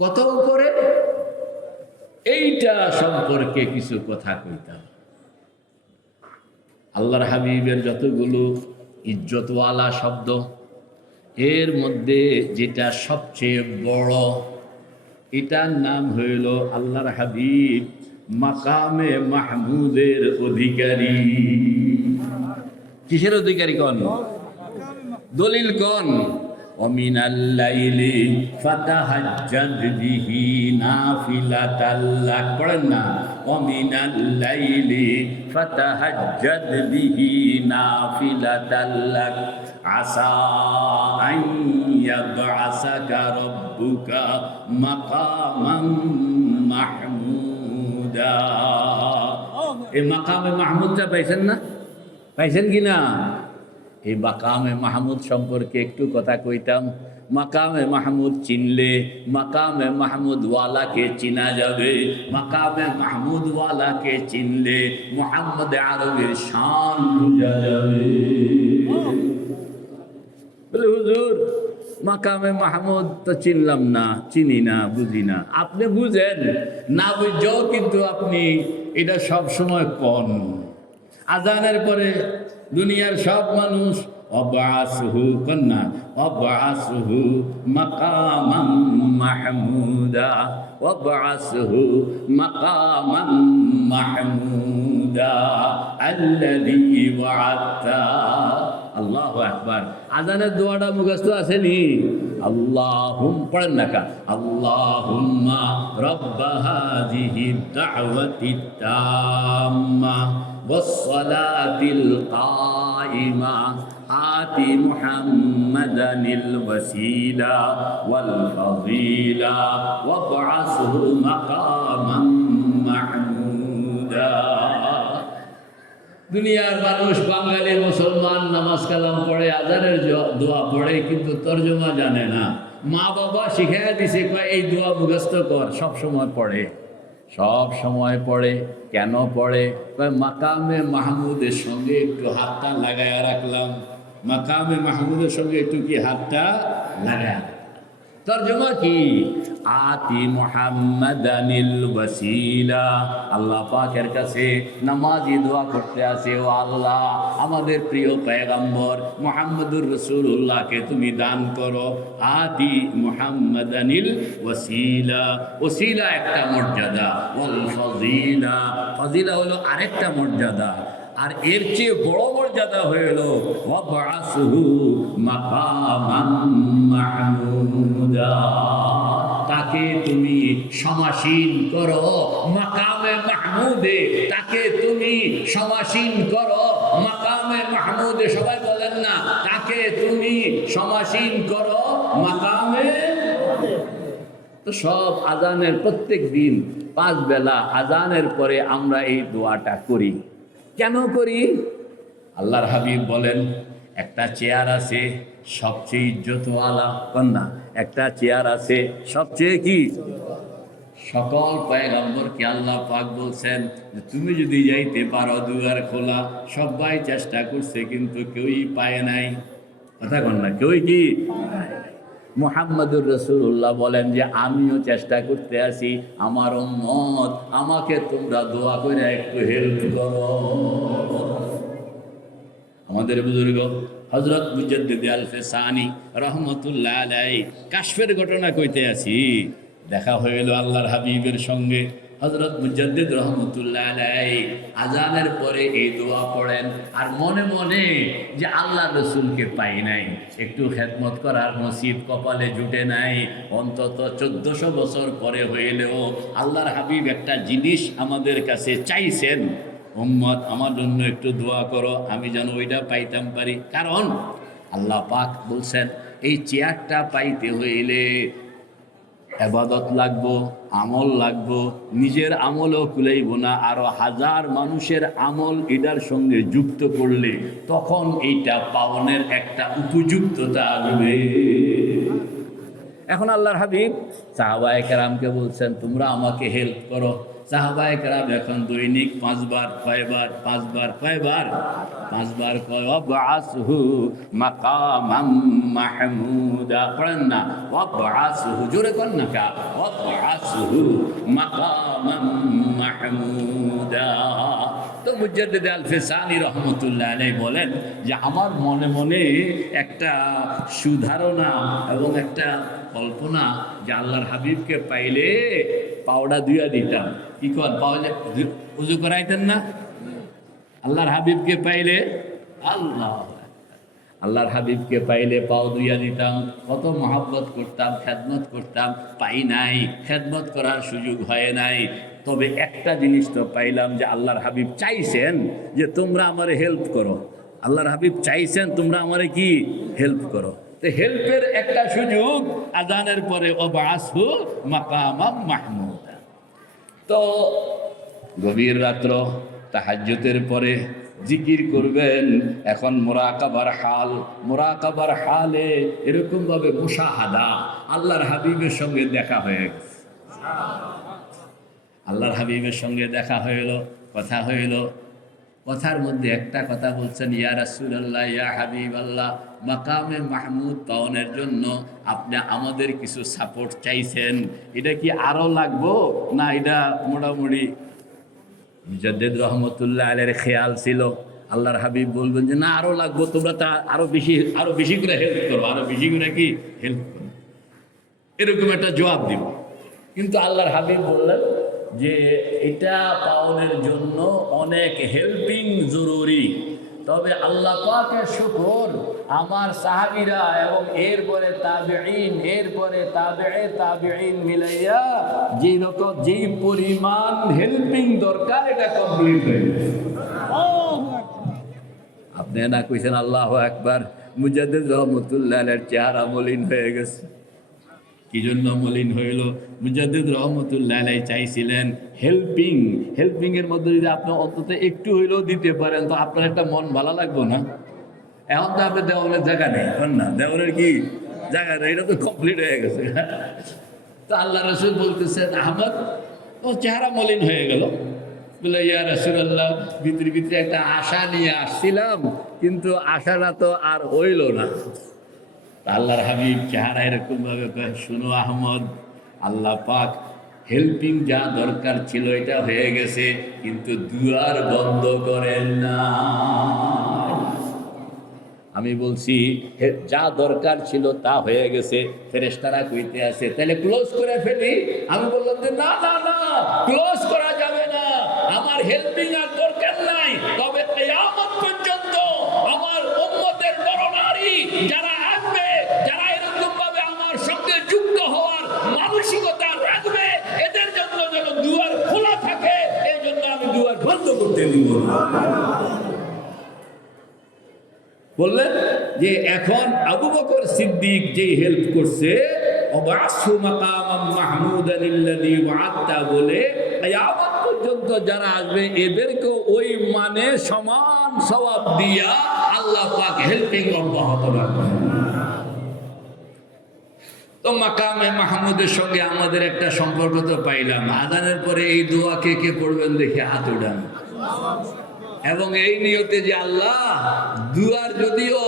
কত উপরে, এইটা সম্পর্কে কিছু কথা কইতাম। আল্লাহর হাবিবের যতগুলো ইজ্জতওয়ালা শব্দ, এর মধ্যে যেটা সবচেয়ে বড়, এটার নাম হইল আল্লাহর হাবিব মাকামে মাহমুদের অধিকারী। কিসের অধিকারী কন? দলিল কন? ওমিনাল লাইলি ফাতাহাজ্জাদ বিহি নাফিলাতাল লাক। পড়েন না, ওমিনাল লাইলি ফাতাহাজ্জাদ বিহি নাফিলাতাল লাক আসা আন ইয়াবআসাকা রাব্বুকা মাকামান মাহমুদা। এই মাকামে মাহমুদটা পাইছেন না? পাইছেন কি না? এই মাকামে মাহমুদ সম্পর্কে একটু কথা কইতাম। মাকামে মাহমুদ চিনলে মাকামে মাহমুদ ওয়ালাকে চিনা যাবে। মাকামে মাহমুদ ওয়ালাকে চিনলে মুহাম্মদ আরবির শান বুঝা যাবে। বলে হুজুর, মাকামে মাহমুদ তো চিনলাম না, চিনি না, বুঝি না। আপনি বুঝেন না, বুঝাও কিন্তু আপনি এটা সব সময় কন। আজানের পরে দুনিয়ার সব মানুষ অবাসহু কন্যা অবাসহু মাকামান মাহমুদা, অবাসহু মাকামান মাহমুদা আল্লাযী ওয়া'আদতা। আল্লাহু আকবার। আজানের দোয়াটা মুখস্থ আসেনি? আল্লাহুম পড়েন না কা, আল্লাহুম্মা রাব্বা হাযিহি দা'ওয়াতিত তাম্মা ওয়াস-সালাতিল কাইমা আতি মুহাম্মাদানিল ওয়াসিলা ওয়াল ফাযিলা ওয়াব'আসহু মাকামান মাহমুদা। দুনিয়ার মানুষ, বাঙালি মুসলমান নামাজ কালাম পড়ে, আজানের দোয়া পড়ে, কিন্তু তর্জমা জানে না। মা বাবা শিখাইয়া দিছে, কয় এই দোয়া মুখস্থ কর। সব সময় পড়ে, সব সময় পড়ে। কেন পড়ে? কয় মাকামে মাহমুদের সঙ্গে একটু হাতটা লাগাইয়া রাখলাম। মাকামে মাহমুদের সঙ্গে একটু কি হাতটা লাগায়া। তর্জমা কি? আতি মুহাম্মাদানিল ওয়াসিলা। আল্লাহ পাকের কাছে নামাজি দোয়া করতে আসে, ও আল্লাহ, আমাদের প্রিয় পয়গম্বর মুহাম্মদুর রাসূলুল্লাহকে তুমি দান করো। আতি মুহাম্মাদানিল ওয়াসিলা। ওসিলা একটা মর্যাদা, ওয়াল ফাযিলা, ফাযিলা হলো আরেকটা মর্যাদা। আর এর চেয়ে বড় মর্যাদা হইল ওয়াব'আসহু মাকামান মাহমুদা। তাকে তুমি সমাসীন করো মাকামে মাহমুদে। তাকে তুমি সমাসীন করো মাকামে মাহমুদে। সবাই বলেন না, তাকে তুমি সমাসীন করো মাকামে। তো সব আজানের প্রত্যেক দিন 5 বেলা আজানের পরে আমরা এই দোয়াটা করি। কেন করি? আল্লাহর হাবিব বলেন, একটা চেয়ার আছে সবচেয়ে ইজ্জতওয়ালা কন্যা, একটা চেয়ার আছে সবচেয়ে কি? সকল পয়গম্বরকে আল্লাহ পাক বলছেন যে তুমি যদি যাইতে পারো দুয়ার খোলা। সবাই চেষ্টা করছে কিন্তু কেউই পায় নাই। কথা কন না, কেউই কি? মুহাম্মদুর রাসূলুল্লাহ বলেন যে আমিও চেষ্টা করতে আছি, আমার উম্মত আমাকে তোমরা দোয়া করে একটু হেল্প করো। আমাদের বুজুর্গ হযরত মুজাদ্দিদ আল-ফিসানি রহমাতুল্লাহ আলাইহি কাশফের ঘটনা কইতে আছি। দেখা হইল আল্লাহর হাবিবের সঙ্গে। হযরত মুজাদ্দিদ রহমাতুল্লাহ আলাইহি আজানের পরে এই দোয়া পড়েন, আর মনে মনে যে আল্লাহর রাসূলকে পাই নাই, একটু খেদমত করার নসিব কপালে জুটে নাই। অন্তত 1400 বছর পরে হইলেও আল্লাহর হাবিব একটা জিনিস আমাদের কাছে চাইছেন, উম্মত আমার জন্য একটু দোয়া করো, আমি যেন ওইটা পাইতাম পারি। কারণ আল্লাহ পাক বলছেন এই চেয়ারটা পাইতে হইলে ইবাদত লাগবো, আমল লাগবো। নিজের আমলও কুলাইব না, আরো 1000 মানুষের আমল এটার সঙ্গে যুক্ত করলে তখন এইটা পাওনের একটা উপযুক্ততা আসবে। এখন আল্লাহর হাবিব সাহাবায়ে কেরামকে বলছেন তোমরা আমাকে হেল্প করো। সাহাবায়ে কেরাম এখন দৈনিক 5 বার কয়বার 5 বার কয়বার 5 বার কয় ওয়াবআসহু মাকামাম মাহমুদা পড়েন না ওয়াবআসহু জোরে কর না কা ওয়াবআসহু মাকামাম মাহমুদা। তো মুজাদ্দিদ আল ফিসানি রহমতুল্লাহ আলাইহি বলেন যে আমার মনে মনে একটা সুধারণা এবং একটা কল্পনা যে আল্লাহর হাবিবকে পাইলে পাওড়া ধুইয়া দিতাম। কি কর পাওয়া উজু করাইতেন না আল্লাহর হাবিবকে পাইলে? আল্লাহর হাবিবকে পাইলে পাও ধুইয়া দিতাম, কত মহব্বত করতাম, খেদমত করতাম। পাই নাই, খেদমত করার সুযোগ হয় নাই। তবে একটা জিনিস তো পাইলাম যে আল্লাহর হাবিব চাইছেন যে তোমরা আমারে হেল্প করো। আল্লাহর হাবিব চাইছেন তোমরা আমারে কি হেল্প করো। তো হেল্পের একটা সুযোগ আজানের পরে ওয়াবআসহু মাকামাম মাহমুদা। তো গভীর রাত্র তাহাজ্জুদের পরে জিকির করবেন। এখন মুরাকাবার হালে এরকম ভাবে মুশাহাদা, আল্লাহর হাবিবের সঙ্গে দেখা হয়ে গেছে। আল্লাহর হাবিবের সঙ্গে দেখা হইল, কথা হইল। কথার মধ্যে একটা কথা বলছেন, ইয়া রাসূলুল্লাহ, ইয়া হাবিবাল্লাহ, মাকামে মাহমুদ পাওয়ার জন্য আপনি আমাদের কিছু সাপোর্ট চাইছেন, এটা কি আরো লাগবো না এটা মোটামুটি? মুজাদ্দিদ রহমতুল্লাহ আলাইহির খেয়াল ছিল আল্লাহর হাবিব বলবেন যে না আরো লাগবো, তোমরা তা আরো বেশি করে হেল্প করো, আরো বেশি করে কি হেল্প করো, এরকম একটা জবাব দিব। কিন্তু আল্লাহর হাবিব বললেন যে এটা পাওয়ার জন্য অনেক হেল্পিং জরুরি। তবে আল্লাহ পাকের শুকর, আমার সাহাবীরা এবং এরপরে তাবেঈন মিলাইয়া যেই পরিমাণ হেল্পিং দরকার এটা কমপ্লিট হয়ে গেছে। আপনি না কইছেন আল্লাহু আকবার। মুজাদ্দিদ রহমতুল্লাহ আলাইহির চেহারা মলিন হয়ে গেছে। কি জন্য মলিন হইল? মুজাদ্দিদ রহমতুল্লাহ আলাইহি চাইছিলেন হেল্পিং এর মধ্যে যদি আপনি অন্তত একটু হইলেও দিতে পারেন তো আপনার একটা মন ভালো লাগবে না? এখন তো আপনার দেওয়ালের জায়গা নেই, না দেওয়ালের কি জায়গা নেই, এটা তো কমপ্লিট হয়ে গেছে। তো আল্লাহ রাসূল বলতেছেন আহমদ, ও চেহারা মলিন হয়ে গেল। বলে ইয়া রাসূলুল্লাহ, ভিতরে একটা আশা নিয়ে আসছিলাম, কিন্তু আশাটা তো আর হইল না। আল্লাহর হাবিব চেহারা এরকম ভাবে, শুনো আহমদ, আল্লাহ পাক হেল্পিং যা দরকার ছিল এটা হয়ে গেছে, কিন্তু দুয়ার বন্ধ করেন না। আমি বলছি যা দরকার ছিল তা হয়ে গেছে, ফেরেশতারা কইতে আছে তাহলে ক্লোজ করে ফেলি। আমি বললাম যে না না না, ক্লোজ করা যাবে না, আমার হেল্পিং আর দরকার নাই। তবে কিয়ামত পর্যন্ত আমার উম্মতের নরনারী যারা আসবে, যারা এরকম ভাবে আমার সঙ্গে যুক্ত হওয়ার মানসিকতা রাখবে, এদের জন্য যেন দুয়ার খোলা থাকে, এই জন্য আমি দুয়ার বন্ধ করতে দিব না। বললেন যে এখন আবু বকর সিদ্দিক যে হেল্প করছে, ওয়াবআসহু মাকামাম মাহমুদান আল্লাযী ওয়া'আদতা বলে কিয়ামত পর্যন্ত যারা আসবে এদেরকে ওই মানে সমান সওয়াব দিয়া আল্লাহ পাক হেল্পিং অব্যাহত রাখবেন। তো মাকামে মাহমুদের সঙ্গে আমাদের একটা সম্পর্ক তো পাইলাম। আযানের পরে এই দোয়া কে পড়বেন দেখে হাত উঠান, এবং এই নিয়তে যে আল্লাহ দুয়ার যদিও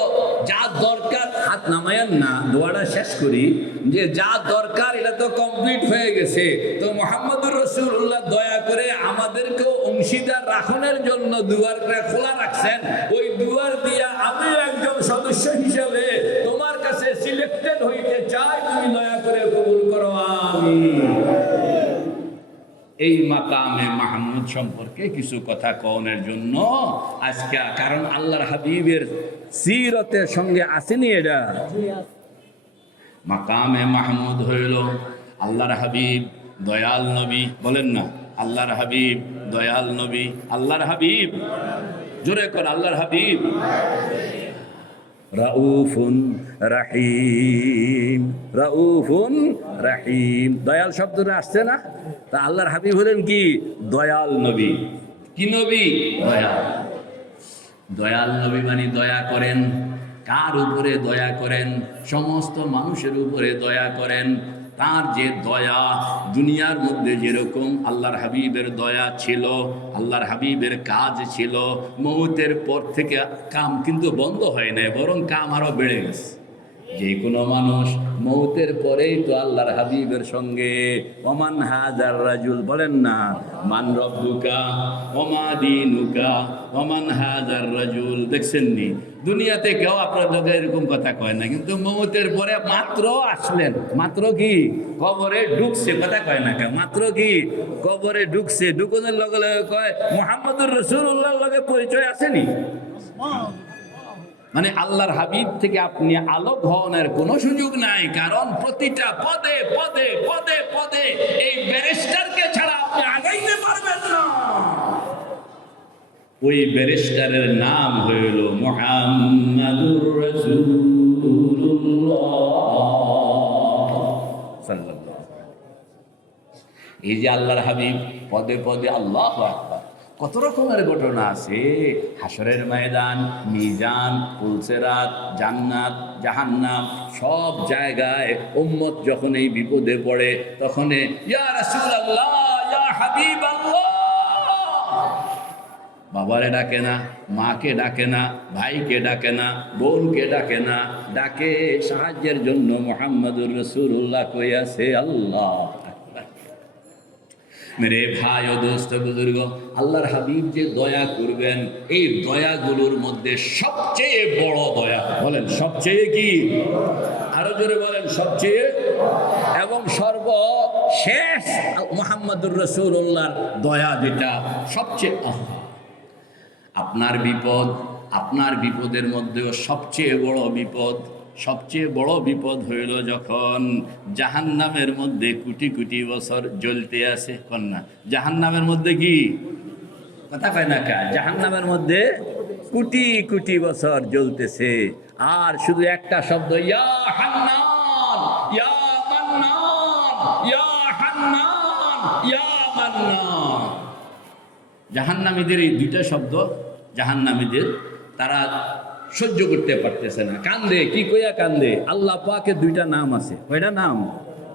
যা দরকার, হাত নামায়েন না, দোয়াটা শেষ করি, যে যা দরকার এটা তো কমপ্লিট হয়ে গেছে। তো মুহাম্মদুর রাসূলুল্লাহ দয়া করে আমাদেরকেও অংশীদার রাখনের জন্য দুয়ারটা খোলা রাখছেন। ওই দুয়ার দিয়া আমিও একজন সদস্য হিসাবে তোমার কাছে সিলেক্টেড হইতে চাই, তুমি দয়া করে কবুল করো, আমিন। এই মাকামে মাহমুদ সম্পর্কে কিছু কথা কওনের জন্য আজকে, কারণ আল্লাহর হাবিবের সিরতের সঙ্গে আসেনি এটা। মাকামে মাহমুদ হইল আল্লাহর হাবিব দয়াল নবী, বলেন না আল্লাহর হাবিব দয়াল নবী। আল্লাহর হাবিব, জোরে কর আল্লাহর হাবিব রাউফুন রাহিম, রাউফুন রাহিম, দয়াল শব্দটা আসছে না? তা আল্লাহর হাবিব হলেন কি? দয়াল নবী। কি নবী? দয়াল। দয়াল নবী মানে দয়া করেন। কার উপরে দয়া করেন? সমস্ত মানুষের উপরে দয়া করেন। তার যে দয়া, দুনিয়ার মধ্যে যেরকম আল্লাহর হাবিবের দয়া ছিল, আল্লাহর হাবিবের কাজ ছিল, মৌতের পর থেকে কাম কিন্তু বন্ধ হয় না, বরং কাম আরো বেড়ে গেছে। যে কোনো মানুষ মৌতের পরেই তো আল্লাহর হাবিবের সঙ্গে ওমান হাজার রাজুল, বলেন না মান রব্বুকা ওমা দীনুকা ওমান হাজার রাজুল। দেখছেন নি, দুনিয়াতে কেউ আপনার লোকে এরকম কথা কয় না, কিন্তু মৌতের পরে মাত্র আসলেন, মাত্র কি কবরে ঢুকছে, কথা কয় না কেন, মাত্র কি কবরে ঢুকছে, ঢুকনের লগে লগে কয় মুহাম্মদুর রাসূলুল্লাহর লগে পরিচয় আসেনি। মানে আল্লাহর হাবিব থেকে আপনি আলোক হওয়ার কোনো সুযোগ নাই, কারণ প্রতিটা পদে পদে পদে পদে এই ব্যারিস্টারকে ছাড়া আপনি আগাইতে পারবেন না। ওই ব্যারিস্টারের নাম হইল মুহাম্মাদুর রাসূলুল্লাহ সাল্লাল্লাহু আলাইহি ওয়াসাল্লাম। এই যে আল্লাহর হাবিব পদে পদে আল্লাহু আকবার, কত রকমের ঘটনা আছে। হাসরের ময়দান, মিজান, পুলসেরাত, জান্নাত, জাহান্নাম, সব জায়গায় উম্মত যখন এই বিপদে পড়ে তখন ইয়া রাসূলুল্লাহ ইয়া হাবিবাল্লাহ, বাবারে ডাকে না, মাকে ডাকে না, ভাইকে ডাকে না, বোনকে ডাকে না, ডাকে সাহায্যের জন্য মুহাম্মদুর রাসূলুল্লাহ কই আছে আল্লাহ। মেরে ভাই ও দোস্ত বুজুর্গ, আল্লাহর হাবিব যে দয়া করবেন, এই দয়াগুলোর মধ্যে সবচেয়ে বড় দয়া, বলেন সবচেয়ে কি, আরো জোরে বলেন সবচেয়ে, এবং সর্বশেষ মুহাম্মদুর রাসূলুল্লাহর দয়া যেটা সবচেয়ে, আপনার বিপদ, আপনার বিপদের মধ্যেও সবচেয়ে বড় বিপদ, সবচেয়ে বড় বিপদ হইল যখন জাহান্নামের মধ্যে কোটি কোটি বছর জ্বলতে আছে। কন্যা জাহান্নামের মধ্যে কি কথা কয় না কা, জাহান্নামের মধ্যে কোটি কোটি বছর জ্বলতেছে, আর শুধু একটা শব্দ ইয়া হান্নান ইয়া মান্নান ইয়া হান্নান ইয়া মান্নান। জাহান্নামীদের এই দুইটা শব্দ, জাহান্নামীদের তারা সহ্য করতে পারতেছে না, কান্দে, কি কইয়া কান্দে। আল্লাহ পাকের দুইটা নাম আছে, কয়টা নাম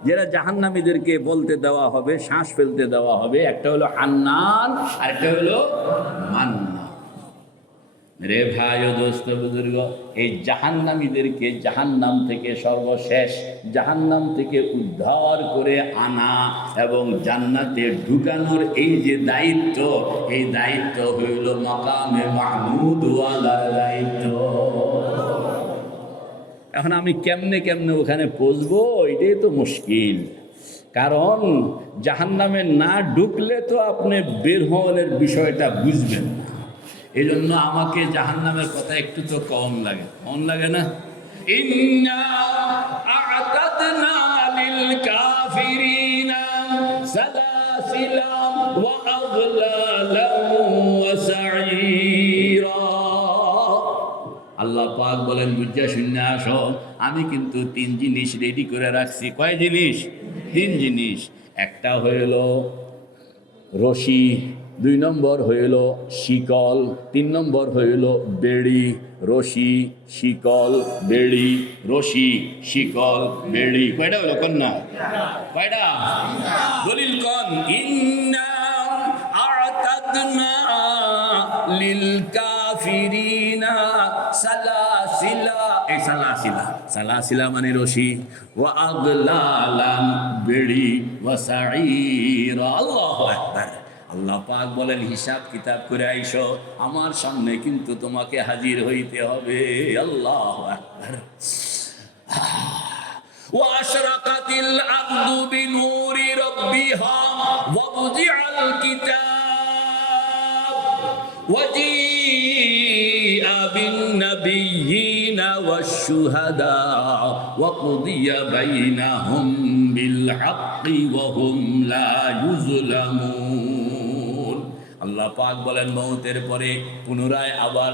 যেটা জাহান্নামীদেরকে বলতে দেওয়া হবে, শ্বাস ফেলতে দেওয়া হবে, একটা হলো হান্নান আর একটা হলো মান্নান। রে ভাই ও দোস্ত বুজুর্গ, এই জাহান্নামীদেরকে জাহান্নাম থেকে সর্বশেষ জাহান্নাম থেকে উদ্ধার করে আনা এবং জান্নাতে ঢুকানোর এই যে দায়িত্ব, এই দায়িত্ব হইল মাকামে মাহমুদ ওয়ালার দায়িত্ব। এখন আমি কেমনে কেমনে ওখানে পৌঁছবো, এটাই তো মুশকিল, কারণ জাহান্নামে না ঢুকলে তো আপনি বের হওয়ার বিষয়টা বুঝবেন না। এই জন্য আমাকে জাহান্নামের কথা একটু তো কম লাগে, কম লাগে না। ইন্না আ'তাদনা লিল কাফিরিনা সালাসিলা ওয়া আগলালান ওয়া সাঈরা। আল্লাহ পাক বলেন বুঝা শুনে আসো, আমি কিন্তু 3 জিনিস রেডি করে রাখছি। কয় জিনিস? 3 জিনিস। একটা হইল রশি, 2 নম্বর হইল শিকল, 3 নম্বর হইল বেড়ি। রশি, শিকল, বেড়ি, রশি, শিকল, বেড়ি, কয়টা হইল কন্যা? কয়টা? দলিল কন। ইন্না আ'তাদনা লিল কাফিরিনা সালাসিলা, এই সালাসিলা, সালাসিলা মানে রশি, ওয়া আগলালান বেড়ি, ওয়া সাঈরা। আল্লাহু আকবার। আল্লাহ পাক বলেন হিসাব কিতাব করে আইসো, আমার সামনে কিন্তু তোমাকে হাজির হইতে হবে। আল্লাহু আকবার। ওয়া আশরাকাতিল আরদু বিনূরি রাব্বিহা ওয়া বুদিআল কিতাব ওয়া জিআ বিন নাবিয়্যিনা ওয়াশ শুহাদা ওয়া কুদিয়া বাইনাহুম বিল হাক্কি ওয়া হুম লা ইউজলামুন। আল্লাহ পাক বলেন মওতের পরে পুনরায় আবার,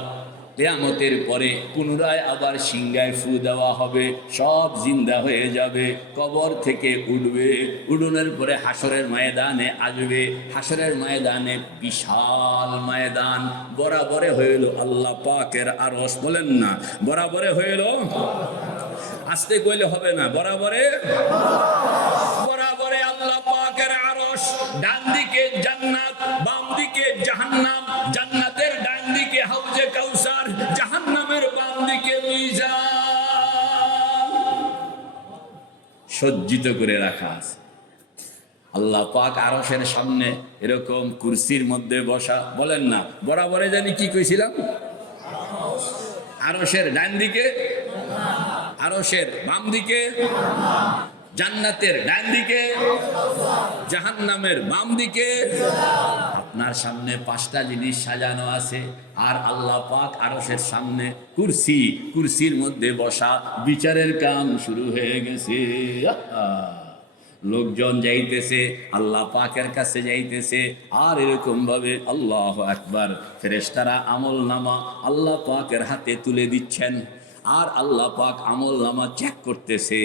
কিয়ামতের পরে পুনরায় আবার সিংহায় ফু দেওয়া হবে, সব জিন্দা হয়ে যাবে, কবর থেকে উঠবে, উঠনের পরে হাসরের ময়দানে আসবে। হাসরের ময়দানে বিশাল ময়দান, বরাবরে হইল আল্লাহ পাকের আরশ, বলেন না বরাবরে হইল আস্তে কইলে হবে না, বরাবরে বরাবরে আল্লাহ পাকের আরশ, ডান দিকে জান্নাত, বাম দিকে জাহান্নাম, জান্নাতের ডান দিকে হাউজে কাউসার, জাহান্নামের বাম দিকে মিজান সজ্জিত করে রাখা আছে। আল্লাহ পাক আরশের সামনে এরকম কুরসির মধ্যে বসা, বলেন না বরাবরে জানি কি কইছিলাম, আরশের ডান দিকে, আরশের বাম দিকে, জান্নাতের ডান দিকে, জাহান্নামের বাম দিকে। আপনার সামনে 5টা জিনিস সাজানো আছে, আর আল্লাহ পাক আরশের সামনে কুরসি, কুরসির মধ্যে বসা, বিচারের কাম শুরু হয়ে গেছে। লোকজন যাইতেছে, আল্লাহ পাকের কাছে যাইতেছে, আর এরকম ভাবে আল্লাহু আকবার, ফেরেশতারা আমল নামা আল্লাহ পাকের হাতে তুলে দিচ্ছেন, আর আল্লাহ পাক আমল নামা চেক করতেছে।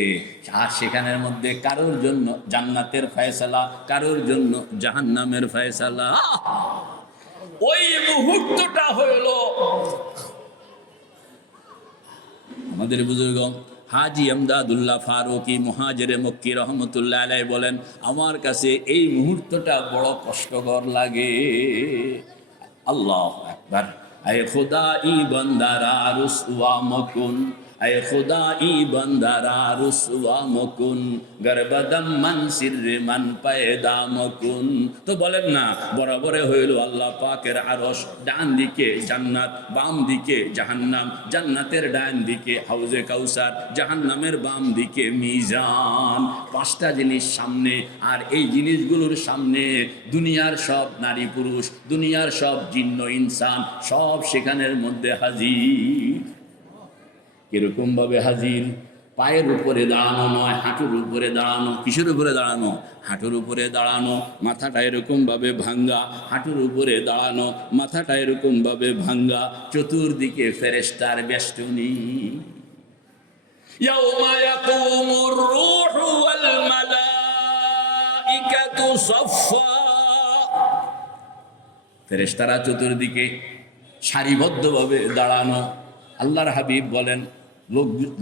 আর সেখানের মধ্যে কারোর জন্য জান্নাতের ফয়সালা, কারোর জন্য জাহান্নামের ফয়সালা। ওই মুহূর্তটা হইল আমাদের বুজুর্গ হাজি আমদাদুল্লাহ ফারুকি মুহাজিরে মক্কি রহমতুল্লাহ আলাইহি বলেন, আমার কাছে এই মুহূর্তটা বড় কষ্টকর লাগে। আল্লাহু আকবার। আয়ে খুদা ই বান্দারা রুসওয়া মকুন, আয়ে খুদা ই বান্দারা রুসওয়া মকুন, গরবদম মান সিররে মান পায়দা মকুন। তো বলেন না, বরাবরে হইল আল্লাহ পাকের আরশ, ডান দিকে জান্নাত, বাম দিকে জাহান্নাম, জান্নাতের ডান দিকে হাউজে কাউসার, জাহান্নামের বাম দিকে মিজান। 5টা জিনিস সামনে, আর এই জিনিসগুলোর সামনে দুনিয়ার সব নারী পুরুষ, দুনিয়ার সব জিন্ন ইনসান সব সেখানের মধ্যে হাজির। কিরকম ভাবে হাজির? পায়ের উপরে দাঁড়ানো নয়, হাঁটুর উপরে দাঁড়ানো। কিসের উপরে দাঁড়ানো? হাঁটুর উপরে দাঁড়ানো, মাথাটা এরকম ভাবে ভাঙ্গা, হাঁটুর উপরে দাঁড়ানো, মাথাটা এরকম ভাবে ভাঙ্গা, চতুর্দিকে ফেরেশতার বেষ্টনী। ইয়াউমা ইয়াকুমুর রূহু ওয়াল মালাইকাতু সাফফা, ফেরেশতারা চতুর্দিকে সারিবদ্ধভাবে দাঁড়ানো। আল্লাহর হাবিব বলেন,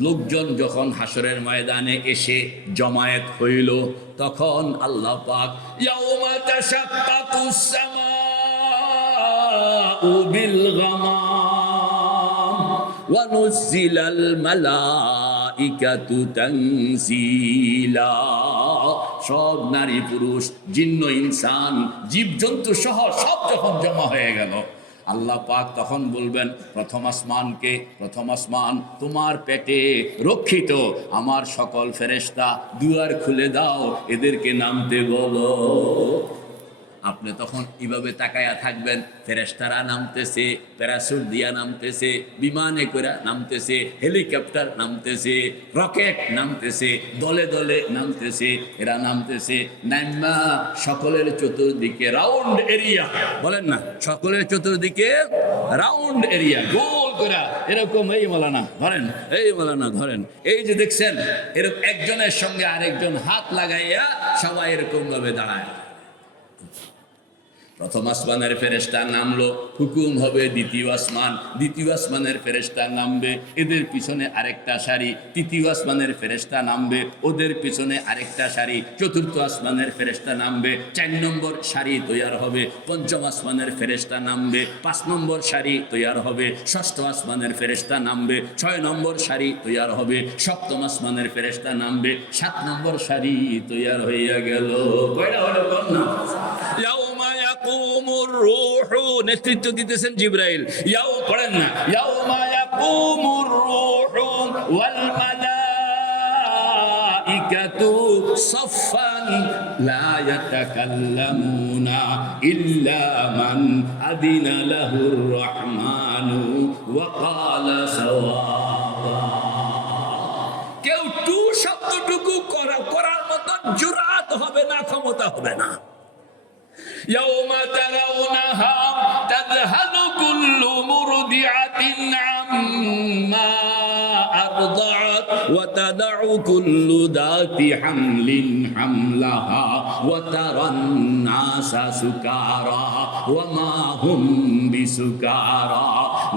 লোকজন যখন হাসরের ময়দানে এসে জমায়েত হইল, তখন আল্লাহ পাক ইয়াউমা তাশাক্কাকুস সামাউ বিল গামাম ওয়া নুজিলাল মালাইকাতু তানজিলা। সব নারী পুরুষ, জিন্ন ইনসান, জীবজন্তু সহ সব যখন জমা হয়ে গেল, আল্লাহ পাক তখন বলবেন প্রথম আসমানকে, প্রথম আসমান তোমার পেটে রক্ষিত আমার সকল ফেরেশতা, দুয়ার খুলে দাও, এদেরকে নামতে বলো। আপনি তখন এইভাবে তাকায়া থাকবেন, ফেরেশতারা নামতেছে, প্যারাসুট দিয়া নামতেছে, বিমানে করে নামতেছে, হেলিকপ্টার নামতেছে, রকেট নামতেছে, দলে দলে নামতেছে, এরা নামতেছে। নাইমা সকলের চতুর্দিকে রাউন্ড এরিয়া, বলেন না, সকলের চতুর্দিকে রাউন্ড এরিয়া, গোল করে এরকম। এই মালানা ধরেন, এই মালানা ধরেন, এই যে দেখছেন, এরকম একজনের সঙ্গে আরেকজন হাত লাগাইয়া সবাই এরকম ভাবে দাঁড়ায়। প্রথম আসমানের ফেরেশতা নামলো, হুকুম হবে দ্বিতীয় আসমান, দ্বিতীয় আসমানের ফেরেশতা নামবে, এদের পিছনে আরেকটা সারি, তৃতীয় আসমানের ফেরেশতা নামবে, ওদের পিছনে আরেকটা সারি, চতুর্থ আসমানের ফেরেশতা নামবে, 4 নম্বর সারি তৈয়ার হবে, পঞ্চম আসমানের ফেরেশতা নামবে, 5 নম্বর সারি তৈয়ার হবে, ষষ্ঠ আসমানের ফেরেশতা নামবে, 6 নম্বর সারি তৈয়ার হবে, সপ্তম আসমানের ফেরেশতা নামবে, 7 নম্বর সারি তৈয়ার হইয়া গেল। কয়টা হলো? কোন না? ইয়াউমা ইয়াকুমুর রূহু, নেতৃত্ব দিতেছেন জিবরাইল। ইয়াও পড়েন না, ইয়াউমা ইয়াকুমুর রূহু ওয়াল মালাইকাতু সাফফান লা ইয়াতাকাল্লামুনা ইল্লা মান আদিনা লাহুর রহমানু ওয়া ক্বালা সাওয়াবা। কেউ টু শব্দটুকু করার মতো জুরআত হবে না, ক্ষমতা হবে না। يوم ترونها تذهل كل مرضعة عما أرضعت وتضع كل ذات حمل حملها وترى الناس سكارى وما هم بسكارى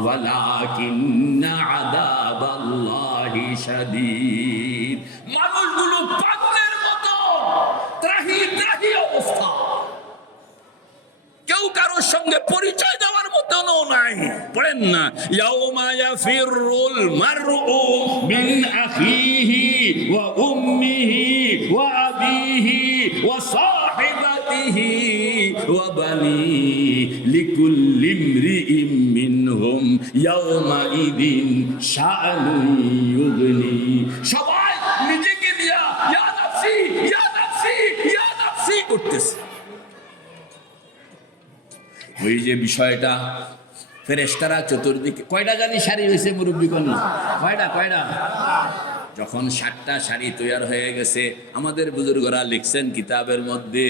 ولكن عذاب আযাবাল্লাহি শাদীদ। মানুষগুলো পাগলের মতো ত্রাহি ত্রাহি অবস্থা, কেউ কারোর সঙ্গে পরিচয় দেওয়ার মতনও নাই। পড়েন না, ইয়াউমা ইয়াফিরুল মারউ মিন আখিহি ওয়া উম্মিহি ওয়া আবিহি ওয়া সাহিবাতিহি ওয়া বানিহি লিকুল্লি ইমরিইম মিনহুম ইয়াউমা ইদিন শাআনুন ইউগনি। সবাই নিজেকে দিয়া ইয়া নাফসি ইয়া নাফসি ইয়া নাফসি করতেছে। ওই যে বিষয়টা, ফেরেশতারা চতুর্দিকে কয়টা জানি শাড়ি হয়েছে মুরব্বী কন্যা? কয়টা? যখন 7টা শাড়ি তৈরি হয়ে গেছে, আমাদের বুজুর্গরা লিখছেন কিতাবের মধ্যে,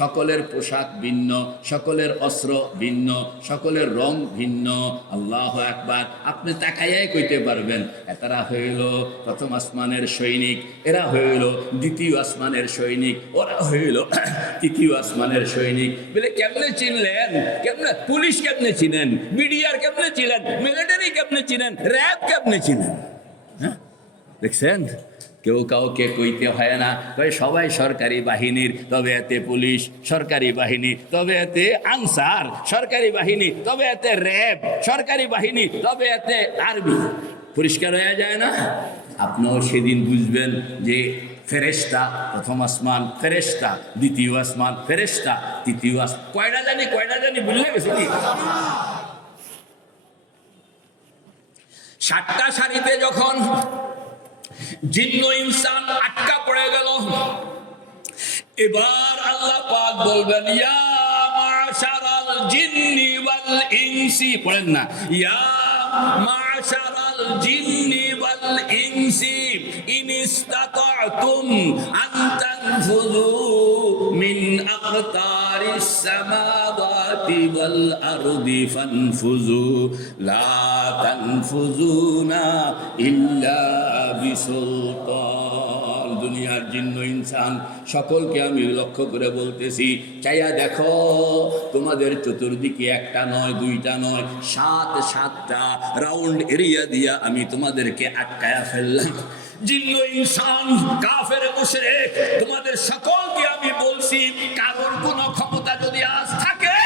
সকলের পোশাক ভিন্ন, সকলের অস্ত্র ভিন্ন, সকলের রং ভিন্ন। আল্লাহু আকবার। আপনি তাকাইয়াই কইতে পারবেন এরা হইল প্রথম আসমানের সৈনিক, এরা হইল দ্বিতীয় আসমানের সৈনিক, ওরা হইল তৃতীয় আসমানের সৈনিক। বলে কেমনে চিনলেন? কেমনে? পুলিশ কেমনে চিনেন? বিডিআর কেমনে চিনেন? মিলিটারি কেমনে চিনেন? র্যাব কেমনে চিনেন? হ্যাঁ, দেখছেন? কেউ কাউকে কইতে হয় না, তবে সবাই সরকারি বাহিনীর, তবে এতে পুলিশ, সরকারি বাহিনী তবে এতে আনসার, সরকারি বাহিনী তবে এতে র্যাব, সরকারি বাহিনী তবে এতে আর্মি। পরিষ্কার হয়ে যায় না? আপনিও সেদিন বুঝবেন যে ফেরেশতা প্রথম আসমান, ফেরেশতা দ্বিতীয় আসমান, ফেরেশতা তৃতীয় আসমান। কয়টা জানি বুঝলে গেছে কি? 7টা শাড়িতে যখন জিন্ন ইনসান আটকা পড়ে গেল, এবার আল্লাহ পাক বলবেন, ইয়া মাশারাল জিন্নি ওয়াল ইনসি। পড়েন না, ইয়া মাশারাল জিন্নি ওয়াল ইনসি ইন ইসতাতা'তুম আন তানফুযু মিন আকতারিস সামাওয়াতি ওয়াল আরদি ফানফুযু লা তানফুযুনা ইল্লা বিসুলতান। দুনিয়ার জিন্ন ইনসান সকলকে আমি লক্ষ্য করে বলতেছি, চাইয়া দেখো, তোমাদের চতুর্দিকে 1টা নয়, 2টা নয়, 7টা রাউন্ড এরিয়া দিয়া আমি তোমাদেরকে আটকায়া ফেললাম। জিন্ন ইনসান কাফের মুশরিক তোমাদের সকলকে আমি বলছি, কারোর কোনো ক্ষমতা যদি আজ থাকে,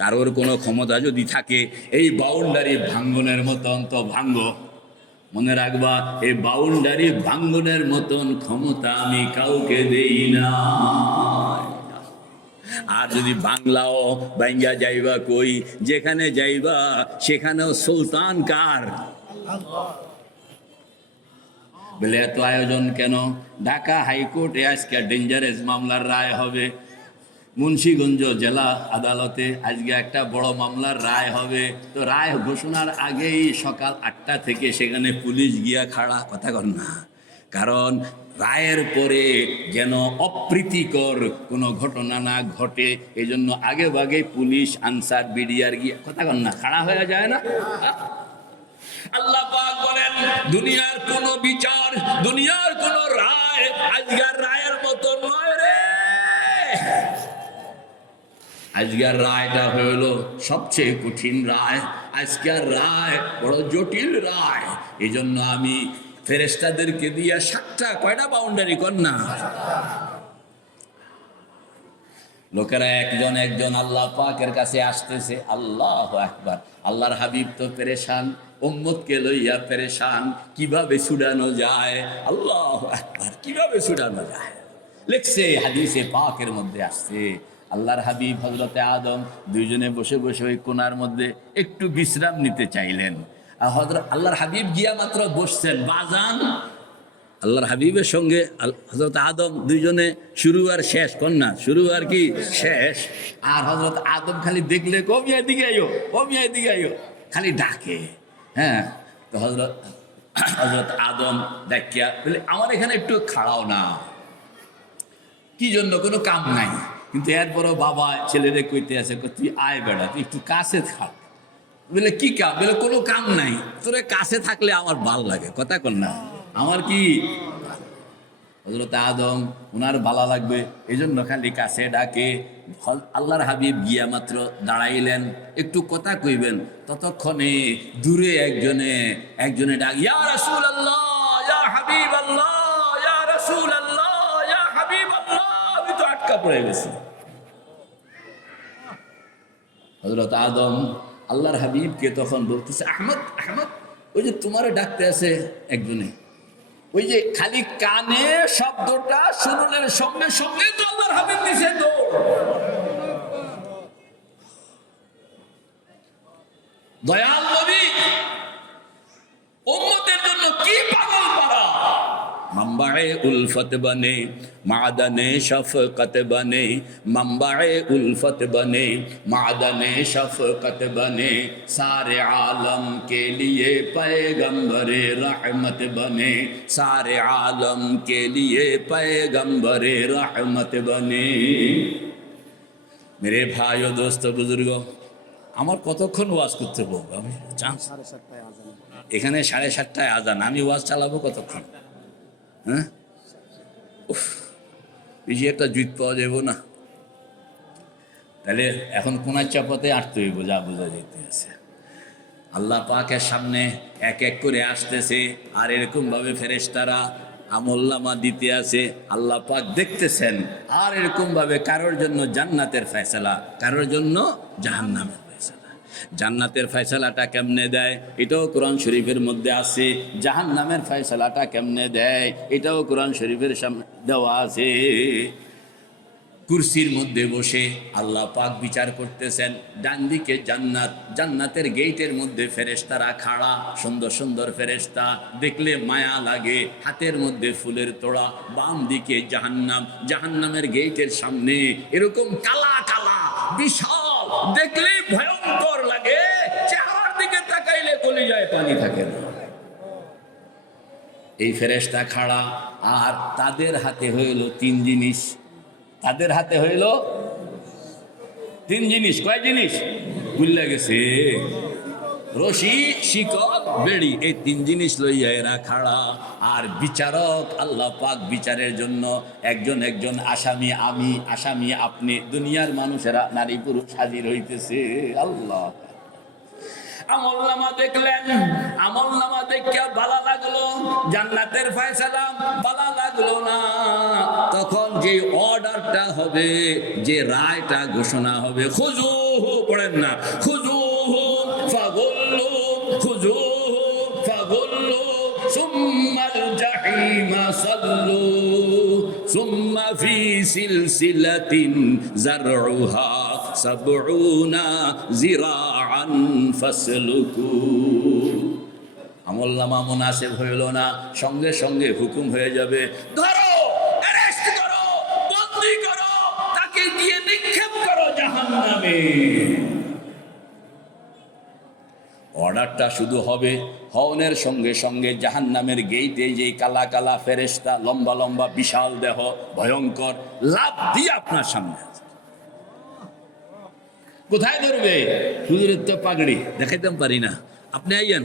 কারোর কোনো ক্ষমতা যদি থাকে, এই বাউন্ডারি ভাঙ্গনের মতন তো ভাঙ্গ। মনে রাখবা, এই বাউন্ডারি ভাঙ্গনের মতন ক্ষমতা আমি কাউকে দেই না। আর যদি বাংলাও বাইঙ্গা যাইবা কই, যেখানে যাইবা সেখানেও সুলতান কার? বলে এত আয়োজন কেন? ঢাকা হাইকোর্টে আজকে ডেঞ্জারাস মামলার রায় হবে, মুন্সিগঞ্জ জেলা আদালতে আজকে একটা বড় মামলার রায় হবে। তো রায় ঘোষণার আগেই সকাল 8টা থেকে সেখানে পুলিশ গিয়া খাড়া। কথা কর না, কারণ রায়ের পরে যেন অপ্রীতিকর কোনো ঘটনা না ঘটে, এই জন্য আগে ভাগে পুলিশ, আনসার, বিডিআর গিয়া, কথা কর না, খাড়া হয়ে যায় না। আল্লাহ পাক বলেন, দুনিয়ার কোন বিচার, দুনিয়ার কোন রায় আজকের রায়ের মতো নয় রে। আজকের রায়টা হইল সবচেয়ে কঠিন রায়, আজকের রায় বড় জটিল রায়। এই জন্য আমি ফেরেশতাদেরকে দিয়া 7টা, কয়টা বাউন্ডারি কর না, লোকেরা একজন আল্লাহ পাকের কাছে আসতেছে। আল্লাহু আকবার। আল্লাহর হাবিব তো পেরেশান, উম্মতকে লইয়া পেরেশান, কিভাবে ছুড়ানো যায়। আল্লাহু আকবার, কিভাবে ছুড়ানো যায়। লেখছে হাদিসে পাকের মধ্যে আসছে, আল্লাহর হাবিব হযরতে আদম দুইজনে বসে বসে ওই কোণার মধ্যে একটু বিশ্রাম নিতে চাইলেন। আর আল্লাহর হাবিব গিয়া মাত্র বসছেন, বাজান আল্লাহর হাবিবের সঙ্গে হযরত আদম দুইজনে শুরু আর শেষ, কন্যা শুরু আর কি শেষ। আর হযরত আদম খালি দেখলে কমিয়া দিকে আইও, কমিয়া দিকে আইও, খালি ডাকে। হ্যাঁ, তো হযরত আদম দেখিয়া বলে, আমার এখানে একটু খাড়াও না। কি জন্য? কোনো কাম নাই। কিন্তু এরপরও বাবা ছেলেরে কইতে আছে, তুই আয় বেড়া, তুই একটু কাছে থাক। বলে কি কাম? বলে কোনো কাম নাই, তোরে কাছে থাকলে আমার ভাল লাগে। কথা কন না, আমার কি? হযরত আদম উনার ভালো লাগবে এই জন্য খালি কাছে ডাকে। আল্লাহর হাবিব গিয়া মাত্র দাঁড়াইলেন, একটু কথা কইবেন, ততক্ষণে দূরে একজনে ডাক, ইয়া রাসূলুল্লাহ, ইয়া হাবিবাল্লাহ, ইয়া রাসূলুল্লাহ, ইয়া হাবিবাল্লাহ। আমি তো আটকা পড়ে গেছি। হযরত আদম আল্লাহর হাবিবকে তখন বলতেছে, আহমদ আহমদ, ওই যে তোমারে ডাকতে আছে একজনে, ওই যে খালি কানে শব্দটা শুনলেন সঙ্গে সঙ্গে তো আল্লাহর হাবিব দিছে দৌড়। দয়াল নবী উম্মতের জন্য কি পাগল পারা। মাম্বায়ে উলফত বনে, মাদানে শফকত বনে, মাম্বায়ে উলফত বনে, মাদানে শফকত বনে, सारे आलम के लिए पैगंबरे रहमत बने, सारे आलम के लिए पैगंबरे रहमत बने। मेरे भाइयों दोस्तों बुजुर्गो, আমার কতক্ষণ ওয়াজ করতে বলবো আমি? এখানে 7:30টায় আজান, আমি ওয়াজ চালাবো কতক্ষণ? হ্যাঁ, বেশি একটা জুত পাওয়া যাবো না। তাহলে এখন কোনার চাপাতে আটতে হইব, যা বোঝা যেতে আছে। আল্লাহ পাকের সামনে এক এক করে আসতেছে, আর এরকম ভাবে ফেরেশতারা আমলনামা দিতে আছে, আল্লাহ পাক দেখতেছেন। আর এরকম ভাবে কারোর জন্য জান্নাতের ফয়সালা, কারোর জন্য জাহান্নামের ফয়সালা। জান্নাতের ফয়সালাটা কেমনে দেয় এটাও কোরআন শরীফের মধ্যে আছে, জাহান্নামের ফয়সালাটা কেমনে দেয় এটাও কোরআন শরীফের সামনে দেওয়া আছে। কুরসির মধ্যে বসে আল্লাহ পাক বিচার করতেছেন। ডান দিকে জান্নাত, জান্নাতের গেটের মধ্যে ফেরেশতারা খাড়া, সুন্দর সুন্দর ফেরেশতা, দেখলে মায়া লাগে, হাতের মধ্যে ফুলের তোড়া। বাম দিকে জাহান্নাম, জাহান্নামের গেটের সামনে এরকম কালা কালা বিশাল, দেখলে ভয়ঙ্কর লাগে, চেহারার দিকে তাকাইলে কলিজায় পানি থাকে না। এই ফেরেশতা খাড়া, আর তাদের হাতে হইল 3 জিনিস। তাদের হাতে হইল 3 জিনিস। কয় জিনিস ভুলে গেছে? রশি, শিকল, বেড়ি, এই 3 জিনিস লইয়া এরা খাড়া। আর বিচারক আল্লাহ পাক বিচারের জন্য একজন একজন আসামি, আমি আসামি, আপনি, দুনিয়ার মানুষেরা নারী পুরুষ হাজির হইতেছে। আল্লাহ আমলনামা দেখলেন, আমলনামা দেখিয়া ভালো লাগলো, জান্নাতের ফয়সালা ভালো লাগলো না। তখন যে অর্ডারটা হবে, যে রায়টা ঘোষণা হবে, খুজুহু, পড়েন না, খুজুহু ফাগুল্লু, খুজুহু ফাগুল্লু, সুম্মাল জাহিমা সাল্লু, সুম্মা ফি সিলসিলাতিন যারউহা সাবউনা জিরাআন ফাসলুকু। আমলনামা মুনাসিব হইল না, সঙ্গে সঙ্গে হুকুম হয়ে যাবে, ধরো, অ্যারেস্ট করো, বন্দী করো, তাকে দিয়ে নিক্ষেপ করো জাহান্নামে। অর্ডারটা শুধু হবে, হওনের সঙ্গে সঙ্গে জাহান্নামের গেইটে যে কালা কালা ফেরেশতা, লম্বা লম্বা বিশাল দেহ, ভয়ঙ্কর, লাফ দিয়ে আপনার সামনে। কোথায় ধরবে? হুজুরের তো পাগড়ি দেখাইতাম পারি না, আপনি আইয়েন।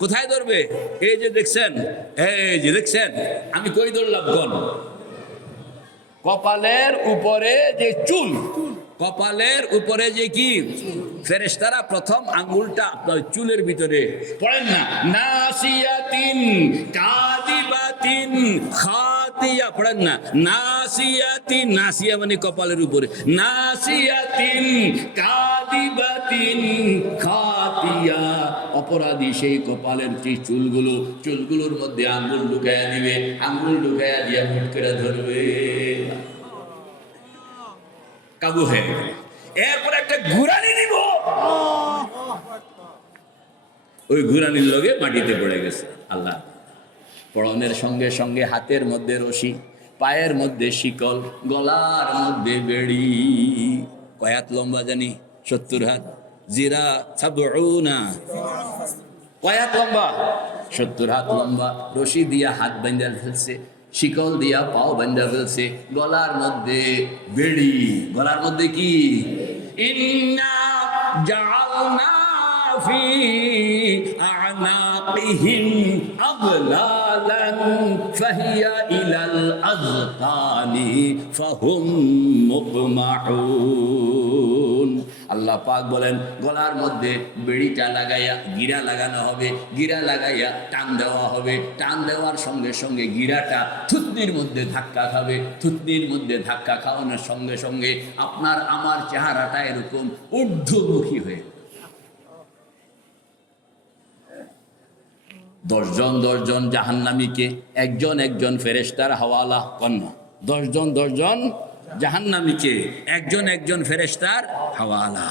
কোথায় ধরবে? এই যে দেখছেন, এই যে দেখছেন, আমি কই ধরলাম কোন? কপালের উপরে যে চুল, কপালের উপরে যে কি ফেরেশতারা প্রথম আঙ্গুলটা আপনার চুলের ভিতরে, পড়েন না, নাসিয়াতিন কাদিবাতিন খাতিয়া, পড়েন না, নাসিয়াতিন, নাসিয়া মানে কপালের উপরে, নাসিয়াতিন কাদিবাতিন খাতিয়া, অপরাধী সেই কপালের যে চুলগুলো, চুলগুলোর মধ্যে আঙ্গুল ঢুকাইয়া দিবে, আঙ্গুল ঢুকাইয়া দিয়া মুট করে ধরবে, কাবু হয়ে গেল। এরপর একটা ঘুরানি নিব, ওই ঘুরানির লগে মাটিতে পড়ে গেছে। আল্লাহ পড়নের সঙ্গে সঙ্গে হাতের মধ্যে রশি, পায়ের মধ্যে শিকল, গলার মধ্যে বেড়ি। কয় হাত লম্বা জানি? 70 হাত। জিরা সাবউনা, কয় হাত লম্বা? 70 হাত লম্বা। রশি দিয়া হাত বাঁধা ফেলছে, শিকল দিয়া পাও বাঁধা ফেলছে, গলার মধ্যে বেড়ি। গলার মধ্যে কি? ইন্না জাআলনা في أعناقهم أغلالا فهي إلى الأذقان فهم مقمحون আল্লাহ পাক বলেন গলার মধ্যে বেড়িটা লাগাইয়া গিরা লাগানো হবে, গিরা লাগাইয়া টান দেওয়া হবে, টান দেওয়ার সঙ্গে সঙ্গে গিরাটা থুতনির মধ্যে ধাক্কা খাবে, থুতনির মধ্যে ধাক্কা খাওয়ানোর সঙ্গে সঙ্গে আপনার আমার চেহারাটা এরকম ঊর্ধ্বমুখী হয়ে 10 জন জাহান্নামীকে একজন একজন ফেরেশতার হাওয়ালা কন্যা, 10 জন জাহান্নামীকে একজন একজন ফেরেশতার হাওয়ালা।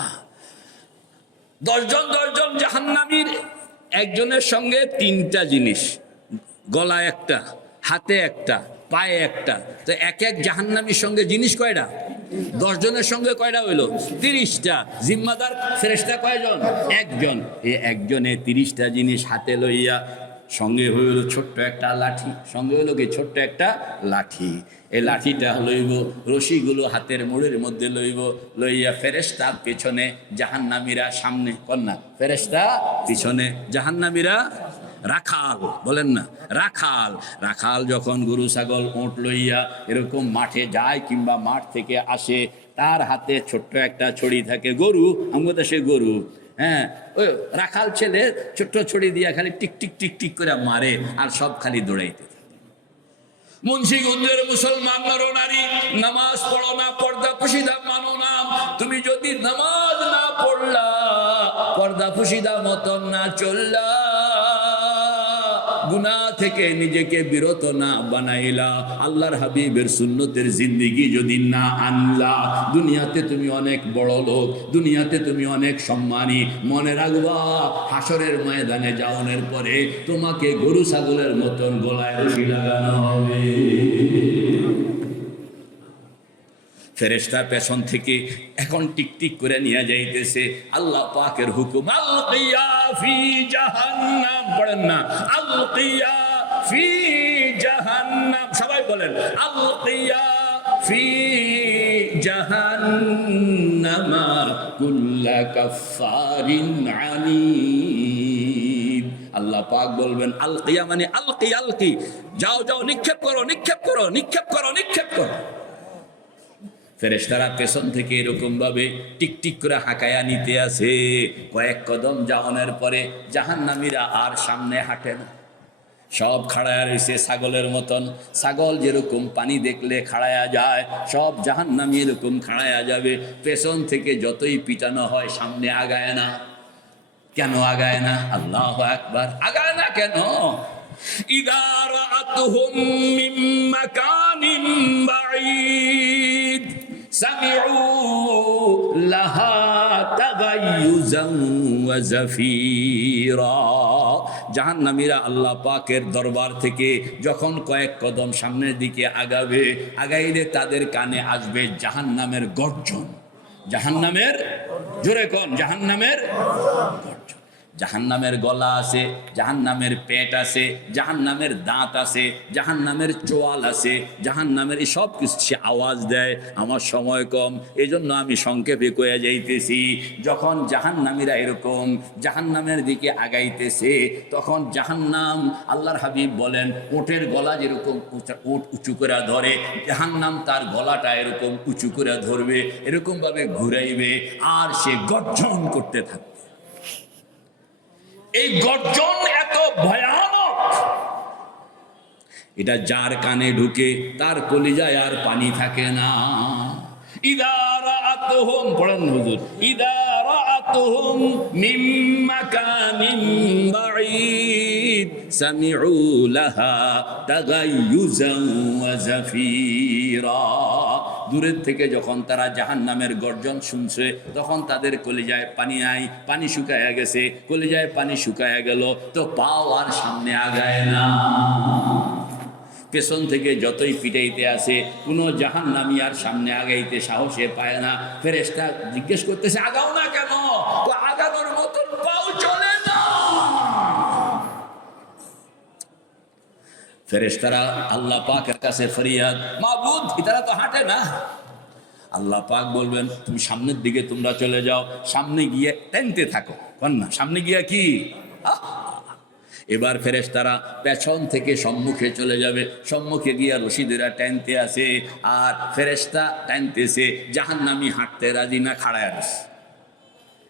10 জন জাহান্নামীর একজনের সঙ্গে 3টা জিনিস, গলা একটা, হাতে একটা, পায়ে একটা। তো এক এক জাহান্নামীর সঙ্গে জিনিস কয়টা? 10 জনের সঙ্গে কয়টা হইল? 30টা। জিম্মাদার ফেরেশতা কয়জন? একজন। এই একজনে 30টা জিনিস হাতে লইয়া, সঙ্গে হইল ছোট্ট একটা লাঠি, সঙ্গে হইল কি ছোট্ট একটা লাঠি। এই লাঠিটা লইব, রশিগুলো হাতের মোড়ের মধ্যে লইব, লইয়া ফেরেশতা পেছনে, জাহান্নামীরা সামনে। কন্যা ফেরেশতা পিছনে, জাহান্নামীরা রাখাল, বলেন না রাখাল। রাখাল যখন গরু ছাগল ওঁট লইয়া এরকম মাঠে যায় কিংবা মাঠ থেকে আসে, তার হাতে ছোট্ট একটা ছড়ি থাকে। গরু, আমরা তো সে গরু, হ্যাঁ, ওই রাখাল ছেলে ছোট্ট ছড়ি দিয়া খালি টিক টিক টিক টিক করে মারে, আর সব খালি দৌড়াইতে। মুন্সিগঞ্জের মুসলমান নর নারী, নামাজ পড়ো না, পর্দা পুশিদা মানো না। তুমি যদি নামাজ না পড়লা, পর্দা পুশিদা মতন না চললা, গুনাহ থেকে নিজেকে বিরত না বানাইলা, আল্লাহর হাবিবের সুন্নতের জিন্দেগি যদি না আনলা, দুনিয়াতে তুমি অনেক বড় লোক, দুনিয়াতে তুমি অনেক সম্মানী। মনে রাখবা, হাসরের ময়দানে যাওয়ানোর পরে তোমাকে গরু ছাগলের মতন গলায় রশি লাগানো হবে। ফেরেশতা পেছন থেকে এখন টিকটিক করে নিয়ে যাইতেছে। আল্লাহ পাকের হুকুম, আলকিয়া ফি জাহান্নাম, পড়েন না, আলকিয়া ফি জাহান্নাম, সবাই বলেন আলকিয়া ফি জাহান্নাম কুল্লা কাফারিন আনিদ। আল্লাহ পাক বলবেন আলকিয়া মানে আলকি, আলকি, যাও যাও, নিক্ষেপ করো, নিক্ষেপ করো, নিক্ষেপ করো, নিক্ষেপ করো। ফেরেশতারা পেছন থেকে এরকম ভাবে টিকটিক করে হাঁকায়া নিতে আসে। কয়েক কদম যাওয়ানোর পরে জাহান্নামীরা আর সামনে হাঁটে না, সব খাড়ায়া রয়েছে ছাগলের মতন। ছাগল যেরকম পানি দেখলে খাড়ায়া যায়, সব জাহান্নামী এরকম খাড়ায়া যাবে। পেছন থেকে যতই পিটানো হয় সামনে আগায় না। কেন আগায় না? আল্লাহু আকবার, আগায় না কেন? ইযা রাআতুহুম মিন মাকানিন বাঈদ সামিউ লাহা তাগায়ুযান ওয়া যাফীরা। জাহান্নামীরা আল্লাহ পাকের দরবার থেকে যখন কয়েক কদম সামনের দিকে আগাবে, আগাইলে তাদের কানে আসবে জাহান্নামের গর্জন। জাহান্নামের, জোরে কোন, জাহান্নামের গর্জন। জাহান্নামের গলা আছে, জাহান্নামের পেট আছে, জাহান্নামের দাঁত আছে, জাহান্নামের চোয়াল আছে, জাহান্নামের সব কিছু সে আওয়াজ দেয়। আমার সময় কম, এই জন্য আমি সংক্ষেপে কয়ে যাইতেছি। যখন জাহান্নামীরা এরকম জাহান্নামের দিকে আগাইতেছে, তখন জাহান্নাম, আল্লাহর হাবিব বলেন, ওটের গলা যেরকম ওট উঁচু করে ধরে, জাহান্নাম তার গলাটা এরকম উঁচু করে ধরবে, এরকম ভাবে ঘুরাইবে, আর সে গর্জন করতে থাকবে। এই গর্জন এত ভয়ানক, এটা যার কানে ঢুকে তার কলিজায় আর পানি থাকে না। ইযা রাআতুহুম, পড়েন হুজুর, ইযা রাআতুহুম মিন মাকানিন বাঈদ সামিউ লাহা তাগায়ুযান ওয়া যাফীরা। দূরের থেকে যখন তারা জাহান্নামের গর্জন শুনছে, তখন তাদের কলিজায় পানি নাই, পানি শুকায়া গেছে, কলিজায় পানি শুকায়া গেল, তো পাও আর সামনে আগায় না। পেছন থেকে যতই পিটাইতে আসে, কোনো জাহান্নামী আর সামনে আগাইতে সাহসে পায় না। ফেরেশতা জিজ্ঞেস করতেছে, আগাও না কেন? তো আগানোর মতন পাও চলে না। ফেরেশতারা আল্লাহ পাকের কাছে ফরিয়াদ, মাবুদ, এটারা তো হাঁটে না। আল্লাহ পাক বলবেন, তুমি সামনের দিকে তোমরা চলে যাও, সামনে গিয়ে টানতে থাকো। কন্যা সামনে গিয়া কি এবার ফেরেশতারা পেছন থেকে সম্মুখে চলে যাবে, সম্মুখে গিয়া রশিদেরা টানতে আসে, আর ফেরেশতা টানতেছে, জাহান্নামী হাঁটতে রাজি না, খাড়ায় আছে।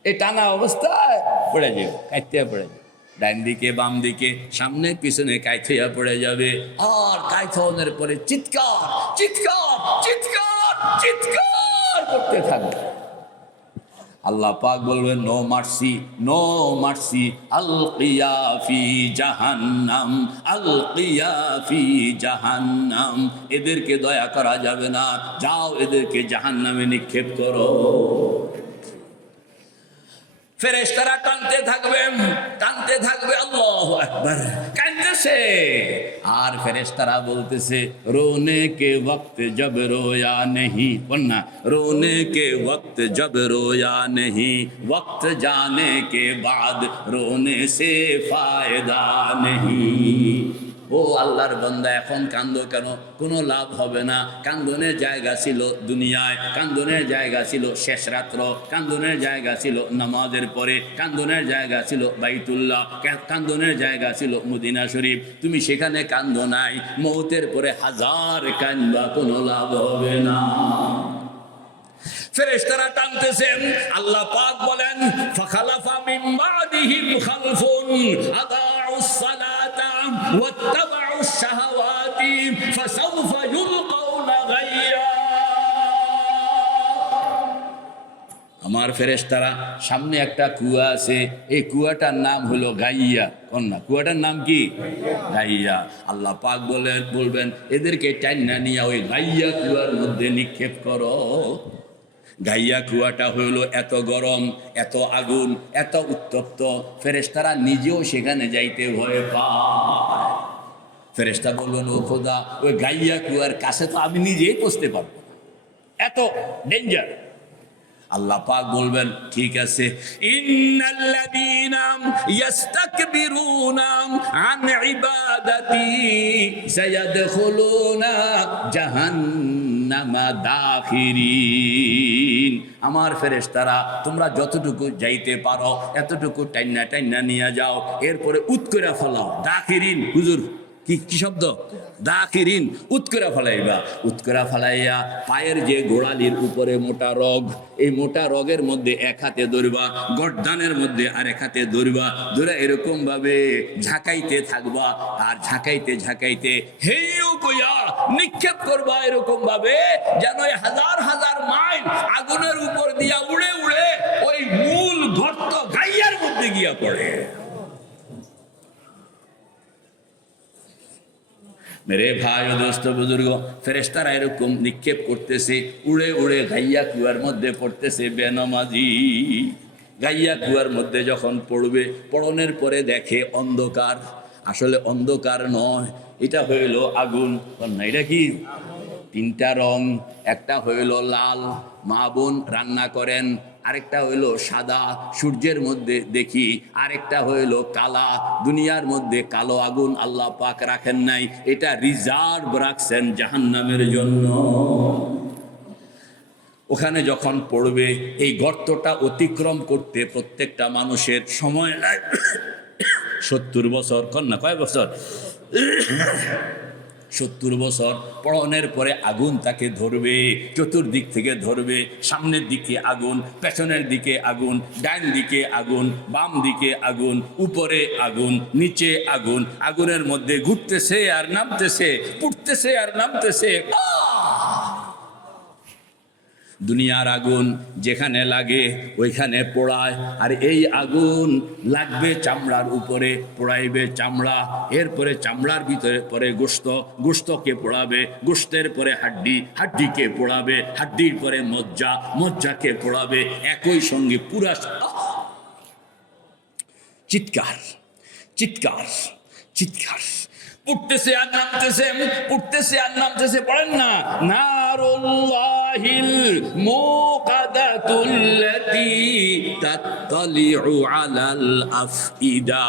এই টানা অবস্থায় পড়ে যাবে, কাইতিয়া পড়ে যাবে, ডান দিকে বাম দিকে সামনে পিছনে কাইথিয়া পড়ে যাবে। আর কাইথনের পরে চিৎকার চিৎকার চিৎকার চিৎকার করতে থাকবে। আল্লাহ পাক বলবেন, নো মার্সি, নো মার্সি, আলকিয়া ফি জাহান্নাম, আলকিয়া ফি জাহান্নাম। এদেরকে দয়া করা যাবে না, যাও এদেরকে জাহান্নামে নিক্ষেপ করো। ফেরেশতারা টানতে থাকবেন, টানতে থাকবে, আল্লাহু আকবার, কাঁদতেছে। আর ফেরেশতারা বলতেছে, রোনে কে वक्त जब रोया नहीं, वरना रोने के वक्त जब रोया नहीं, वक्त जाने के बाद रोने से फायदा नहीं। ও আল্লাহর বান্দা, এখন কান্দো কেন? কোনো লাভ হবে না। কান্দনের জায়গা ছিল দুনিয়ায়, কান্দনের জায়গা ছিল শেষ রাত্র, কান্দনের জায়গা ছিল নামাজের পরে, কান্দনের জায়গা ছিল বাইতুল্লাহ, কান্দনের জায়গা ছিল মদিনা শরীফ। তুমি সেখানে কান্দো নাই, মৌতের পরে হাজার কান্দবা, কোনো লাভ হবে না। ফেরেশতারা টানতেছেন, আল্লাহ পাক বলেন, ফাখালাফা মিন বাদিহিম খালফুন আদাউস সালাতা ওয়াত্তাবাউস শাহাওয়াতি ফাসাউফা ইউলকাউনা গায়য়া। আমার ফেরেশতারা, সামনে একটা কুয়া আছে, এই কুয়াটার নাম হলো গাইয়া। কন্যা কুয়াটার নাম কি? গাইয়া। আল্লাহ পাক বলবেন, এদেরকে টাইনা নিয়ে ওই গাইয়া কুয়ার মধ্যে নিক্ষেপ করো। গাইয়া কুয়াটা হইল এত গরম, এত আগুন, এত উত্তপ্ত, ফেরেশতারা নিজেও সেখানে যাইতে ভয় পায়। ফেরেশতা বলবেন, ও খোদা, ওই গাইয়া কুয়ার কাছে তো আমি নিজেই পৌঁছতে পারবো, এত ডেঞ্জার। আল্লাহ পাক বলবেন, ঠিক আছে, ইন্নাল্লাযীনা ইস্তাকবিরুনা আন ইবাদাতি সায়াদখুলুনা জাহান্নামা দাখিরিন। আমার ফেরেশতারা, তোমরা যতটুকু যাইতে পারো এতটুকু টাইনা টাইনা নিয়ে যাও, এরপরে উৎকরা ফেলাও। দাখিরিন হুজুর কি শব্দ? দাখিরিন, উৎকরা ফেলাইবা। উৎকরা ফেলাইয়া পায়ের যে গোড়ালির উপরে মোটা রগ, এই মোটা রগের মধ্যে এক হাতে ধরবা, গর্দানের মধ্যে আর এক হাতে ধরবা, ধরে এরকম ভাবে ঝাঁকাইতে থাকবা। আর ঝাঁকাইতে ঝাঁকাইতে হেইও কইয়া নিক্ষেপ করবা, এরকম ভাবে যেন হাজার হাজার মাইল আগুনের উপর দিয়া উড়ে উড়ে ওই মূল গর্ত গাইয়ার মধ্যে গিয়া পড়ে। মেরে ভাই ও দোস্ত বুজুর্গ, ফেরেশতারা এরকম নিক্ষেপ করতেছে, উড়ে উড়ে গাইয়া কুয়ার মধ্যে পড়তেছে বেনামাজি। গাইয়া কুয়ার মধ্যে যখন পড়বে, পড়নের পরে দেখে অন্ধকার। আসলে অন্ধকার নয়, এটা হইল আগুন। না, এটা কি? তিনটা রং, একটা হইল লাল, মা বোন রান্না করেন, আরেকটা হইল সাদা, সূর্যের মধ্যে দেখি, আরেকটা হইল কালা। দুনিয়ার মধ্যে কালো আগুন আল্লাহ পাক রাখেন নাই, এটা রিজার্ভ রাখছেন জাহান্নামের জন্য। ওখানে যখন পড়বে, এই গর্তটা অতিক্রম করতে প্রত্যেকটা মানুষের সময় লাগে 70 বছর। কন্যা কয় বছর? 70 বছর। পড়নের পরে আগুন তাকে ধরবে, চতুর্দিক থেকে ধরবে। সামনের দিকে আগুন, পেছনের দিকে আগুন, ডান দিকে আগুন, বাম দিকে আগুন, উপরে আগুন, নিচে আগুন। আগুনের মধ্যে ঘুরতেছে আর নামতেছে, পুড়তেছে আর নামতেছে। দুনিয়ার আগুন যেখানে লাগে ওইখানে পোড়ায়, আর এই আগুন লাগবে চামড়ার উপরে, পোড়াইবে চামড়া, এরপরে চামড়ার ভিতরে পরে গোশত, গোশতকে পোড়াবে, গোশতের পরে হাড্ডি, হাড্ডিকে পোড়াবে, হাড্ডির পরে মজ্জা, মজ্জাকে পোড়াবে, একই সঙ্গে পুরা। চিৎকার চিৎকার চিৎকার, পুড়তেছে আর নামতেছে, পুড়তেছে আর নামতেছে। পড়েন না, নারুল্লাহিল মুকাদাতুল্লাতী তাত্তালিউ আলাল আফইদা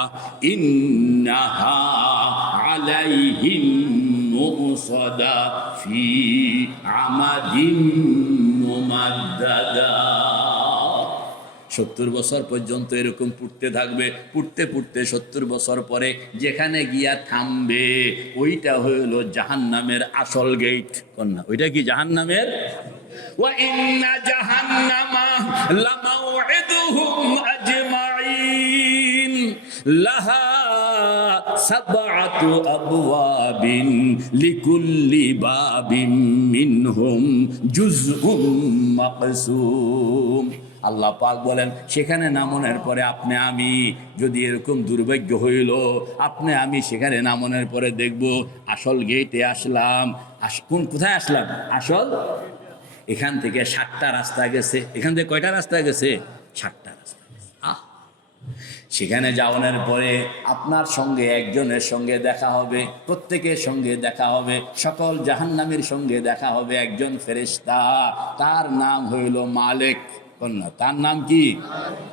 ইন্নাহা আলাইহিম মুসাদা ফি আমাদিন মুমাদ্দাদা। 70 বছর পর্যন্ত এরকম পুড়তে থাকবে, পুড়তে পুড়তে 70 বছর পরে যেখানে গিয়া থামবে ওইটা হইল জাহান্নামের আসল গেট। কন্যা ওইটা কি জাহান্নামের? ওয়া ইন্না জাহান্নামা লামাউইদুহুম আজমাইন লাহা সাবআতু আবওয়াবিন লিকুল্লি বাবিন মিনহুম জুজউম মাকসুম। আল্লাহ পাক বলেন সেখানে নামনের পরে আপনি আমি যদি এরকম দুর্ভাগ্য হইল আপনি আমি সেখানে নামনের পরে দেখব আসল গেটে আসলাম। কোথায় আসলাম? আসল এখান থেকে 7টা রাস্তা গেছে। এখান থেকে কয়টা রাস্তা গেছে? 7টা রাস্তা গেছে। সেখানে যাওয়ানোর পরে আপনার সঙ্গে একজনের সঙ্গে দেখা হবে, প্রত্যেকের সঙ্গে দেখা হবে, সকল জাহান্নামীর সঙ্গে দেখা হবে একজন ফেরেশতা, তার নাম হইল মালিক। কন্যা তার নাম কি?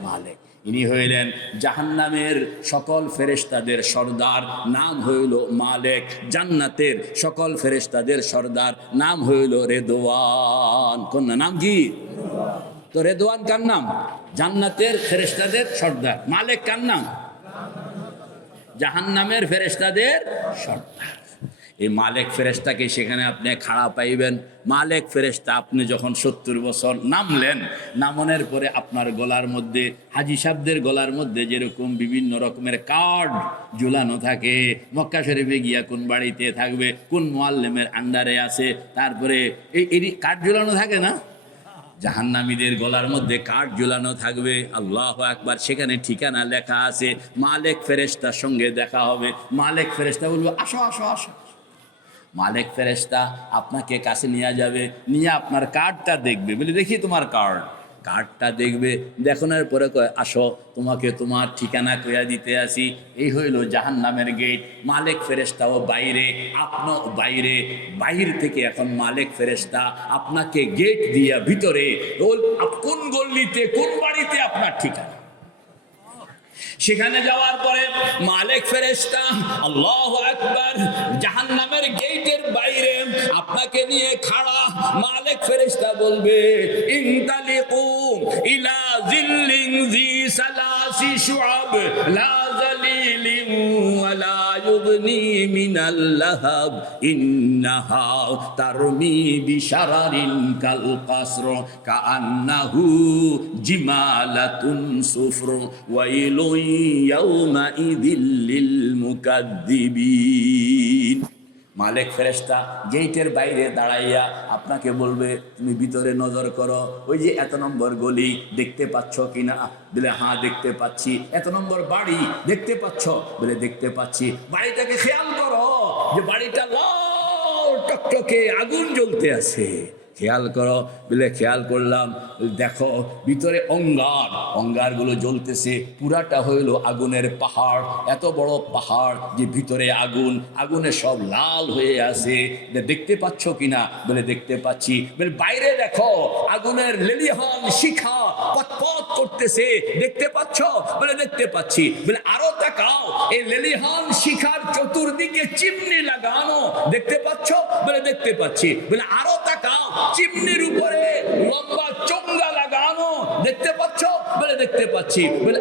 মালিক। ইনি হইলেন জাহান্নামের সকল ফেরেশতাদের সর্দার, নাম হইল মালিক। জান্নাতের সকল ফেরেশতাদের সর্দার নাম হইল রেদওয়ান। কন্যা নাম কি? তো রেদওয়ান কার নাম? জান্নাতের ফেরেশতাদের সর্দার। মালিক কার নাম? জাহান্নামের ফেরেশতাদের সর্দার। এই মালিক ফেরেশতাকে সেখানে আপনি খাড়া পাইবেন। মালিক ফেরেশতা আপনি যখন 70 বছর নামলেন, নামনের পরে আপনার গলার মধ্যে, হাজি সাহেবদের গলার মধ্যে যেরকম বিভিন্ন রকমের কার্ড ঝুলানো থাকে, মক্কা শরীফে গিয়া কোন বাড়িতে থাকবে, কোন মুআল্লিমের আন্ডারে আছে, তারপরে এই কার্ড ঝুলানো থাকে না, জাহান্নামীদের গলার মধ্যে কার্ড ঝুলানো থাকবে। আল্লাহু আকবার। সেখানে ঠিকানা লেখা আছে। মালিক ফেরেশতার সঙ্গে দেখা হবে। মালিক ফেরেশতা বলবে আসো আসো আসো। মালিক ফেরেশতা আপনাকে কাছে নিয়ে যাবে, নিয়ে আপনার কার্ডটা দেখবে, বলে দেখি তোমার কার্ড। কার্ডটা দেখবে, দেখানোর পরে কয় আসো তোমাকে তোমার ঠিকানা কইয়া দিতে আসি। এই হইল জাহান্নামের গেট। মালিক ফেরেশতাও বাইরে, আপনিও বাইরে। বাহির থেকে এখন মালিক ফেরেশতা আপনাকে গেট দিয়া ভিতরে, কোন গল্লিতে কোন বাড়িতে আপনার ঠিকানা। সেখানে যাওয়ার পরে মালিক ফেরেশতা আল্লাহু আকবার জাহান্নামের গেটের বাইরে আপনাকে নিয়ে খাড়া। মালিক ফেরেশতা বলবে ইনতালিকু ইলা জিল্লিন জি সালাসি শুআব লা যালিলিন ওয়ালা ইউগনি মিনাল লাহাব ইন্নাহা তারমি বিশারারিন কাল কাসর কাআন্নাহু জিমালাতুন সুফর ওয়াইলু ইয়াউমাইযিল লিল মুকাদ্দিবিন। মালিক ফেরেশতা গেটের বাইরে দাঁড়াইয়া আপনাকে বলবে তুমি ভিতরে নজর করো, ওই যে এত নম্বর গলি দেখতে পাচ্ছ কিনা? বলে হ্যাঁ দেখতে পাচ্ছি। এত নম্বর বাড়ি দেখতে পাচ্ছ? বলে দেখতে পাচ্ছি। বাড়িটাকে খেয়াল করো যে বাড়িটা লাল টকটকে আগুন জ্বলতে আছে, খেয়াল করো। বলে খেয়াল করলাম। দেখো ভিতরে অঙ্গারগুলো জ্বলতেছে, পুরাটা হইল আগুনের পাহাড়। এত বড় পাহাড় যে ভিতরে আগুনে সব লাল হয়ে আছে। দেখতে পাচ্ছ কিনা? বলে দেখতে পাচ্ছি। বলে বাইরে দেখো আগুনের লেলিহান শিখা পথ করতেছে, দেখতে পাচ্ছ? বলে দেখতে পাচ্ছি। বলে আরো তাকাও, এই লেলিহান শিখার চতুর্দিকে চিমনি লাগানো, দেখতে পাচ্ছ? বলে দেখতে পাচ্ছি। বলে আরো তাকাও, চিমনির উপরে লম্বা চোঙ্গা লাগানো, দেখতে পাচ্ছ? বলে দেখতে পাচ্ছি। বলে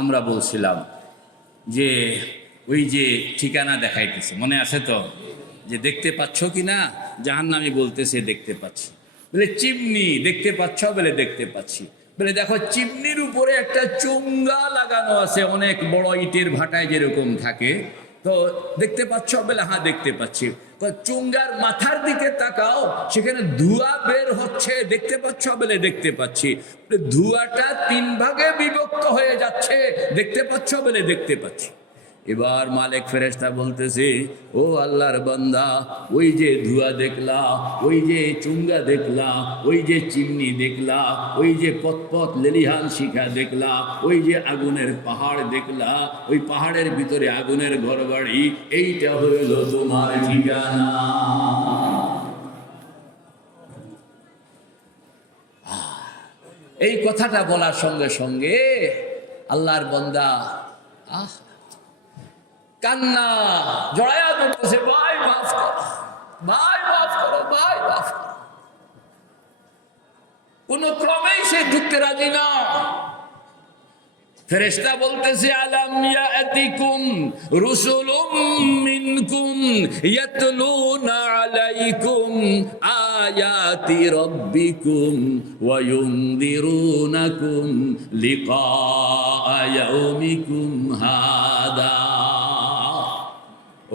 আমরা বলছিলাম যে ওই যে ঠিকানা দেখাইতেছে, মনে আছে তো? যে দেখতে পাচ্ছ কি না, জাহান্নামী বলতেছে দেখতে পাচ্ছি। বলে চিমনি দেখতে পাচ্ছ? বলে দেখতে পাচ্ছি। বলে দেখো চিমনির উপরে একটা চুঙ্গা লাগানো আছে, অনেক বড় ইটের ভাটায় যেরকম থাকে, তো দেখতে পাচ্ছ? বলে হ্যাঁ দেখতে পাচ্ছি। চুঙ্গার মাথার দিকে তাকাও, সেখানে ধোঁয়া বের হচ্ছে, দেখতে পাচ্ছ? বলে দেখতে পাচ্ছি। ধোঁয়াটা 3 ভাগে বিভক্ত হয়ে যাচ্ছে, দেখতে পাচ্ছ? বলে দেখতে পাচ্ছি। এবার মালিক ফেরেশতা বলতেছে, ও আল্লাহর বান্দা, ওই যে ধোঁয়া দেখলা, ওই যে চুঙ্গা দেখলা, ওই যে চিমনি দেখলা, ওই যে পথ লেলিহান শিখা দেখলা, ওই যে আগুনের পাহাড় দেখলা, ওই পাহাড়ের ভিতরে আগুনের ঘরবাড়ি, এইটা হইল তোমার ঠিকানা। এই কথাটা বলার সঙ্গে সঙ্গে আল্লাহর বান্দা কান্না জড়ায়া ধরতেছে, ভাই মাফ করো, ভাই মাফ করো, ভাই মাফ করো। কোন ক্রমেই সে ঢুকতে রাজি না। ফেরেশতা বলতেছে, আলাম ইয়াতিকুম রুসুলুম মিনকুম ইয়াতলুনা আলাইকুম আয়াতি রাব্বিকুম ওয়া ইউনদিরুনাকুম লিকা ইয়াউমিকুম হাদা।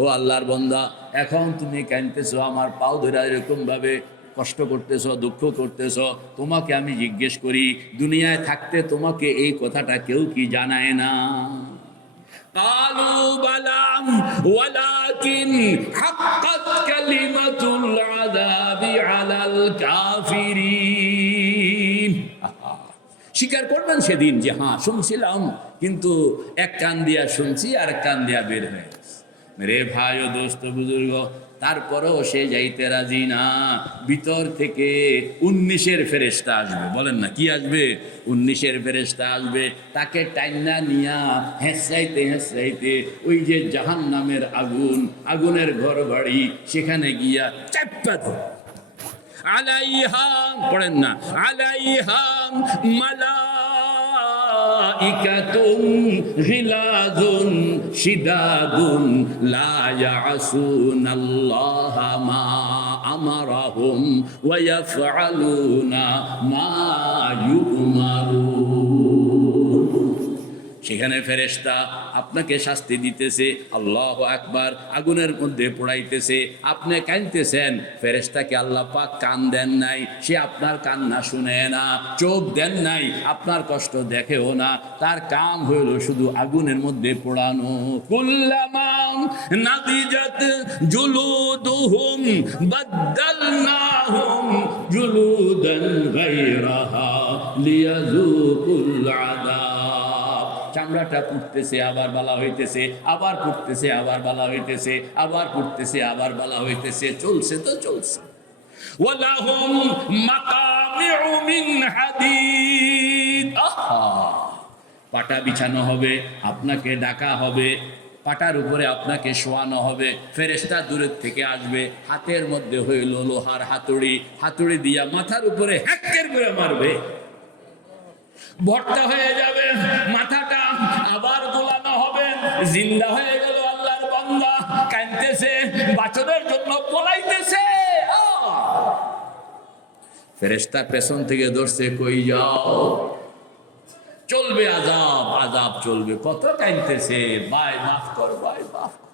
ও আল্লাহর বান্দা, এখন তুমি কাঁদতেছো, আমার পাও ধরে এরকম ভাবে কষ্ট করতেছ, দুঃখ করতেছ, তোমাকে আমি জিজ্ঞেস করি, দুনিয়ায় থাকতে তোমাকে এই কথাটা কেউ কি জানায় না? কালু বালাম ওয়ালাকিন হাক্কাত কালিমাতুল আযাবি আলাল কাফিরিন। স্বীকার করবেন সেদিন যে হ্যাঁ শুনছিলাম, কিন্তু এক কান দিয়া শুনছি আর এক কান দিয়া বের হয়ে গেছে। রে ভাই ও দোস্ত বুজুর্গ, তারপরেও সে যাইতে রাজি না। ভিতর থেকে 19-এর ফেরেশতা আসবে। বলেন না কি আসবে? 19-এর ফেরেশতা আসবে, তাকে টাইনা নিয়া হেঁচাইতে হেঁচাইতে ওই যে জাহান্নামের আগুন, আগুনের ঘর বাড়ি, সেখানে গিয়া চাপ্পা ধরে। আলাইহা, পড়েন না, আলাইহা মালাইকাতুন গিলাযুন শিদাদুন লা ইয়াসুনাল্লাহা মা আমারাহুম ওয়া ইয়াফআলুনা মা ইউমারুন। সেখানে ফেরেশতা আপনাকে শাস্তি দিতেছে, আল্লাহু আকবার, আগুনের মধ্যে পোড়াইতেছে, আপনি কাঁদতেছেন। ফেরেশতাকে আল্লাহ পাক কান দেন নাই, সে আপনার কান্না শুনে না। চোখ দেন নাই, আপনার কষ্ট দেখেও না। তার কাম হইল শুধু আগুনের মধ্যে পোড়ানো। কুল্লামা নাদিজাত জুলুদুহুম বাদদালনাহুম জুলুদান গায়রাহা লিয়াযুকুল আযাব। চামড়াটা পুড়তেছে, আবার বালা হইতেছে, আবার পুড়তেছে, আবার বালা হইতেছে, আবার পুড়তেছে, আবার বালা হইতেছে, চলছে তো চলছে। ওয়ালাহুম মাকামিউ মিন হাদিদ। আহা, পাটা বিছানো হবে, আপনাকে ডাকা হবে, পাটার উপরে আপনাকে শোয়ানো হবে। ফেরেশতা দূরের থেকে আসবে, হাতের মধ্যে হইল লোহার হাতুড়ি, হাতুড়ি দিয়া মাথার উপরে হ্যাক্কের করে মারবে, ভর্তা হয়ে যাবে মাথাটা, আবার গোলানো হবে, জিন্দা হয়ে গেল আল্লাহর বান্দা, কাঁদতেছে, বাঁচানোর জন্য পলাইতেছে। ফেরেশতা পেছন থেকে ধরছে, কই যাও? চলবে আযাব, আযাব চলবে। কত কাঁদতেছে, ভাই মাফ কর, ভাই মাফ কর।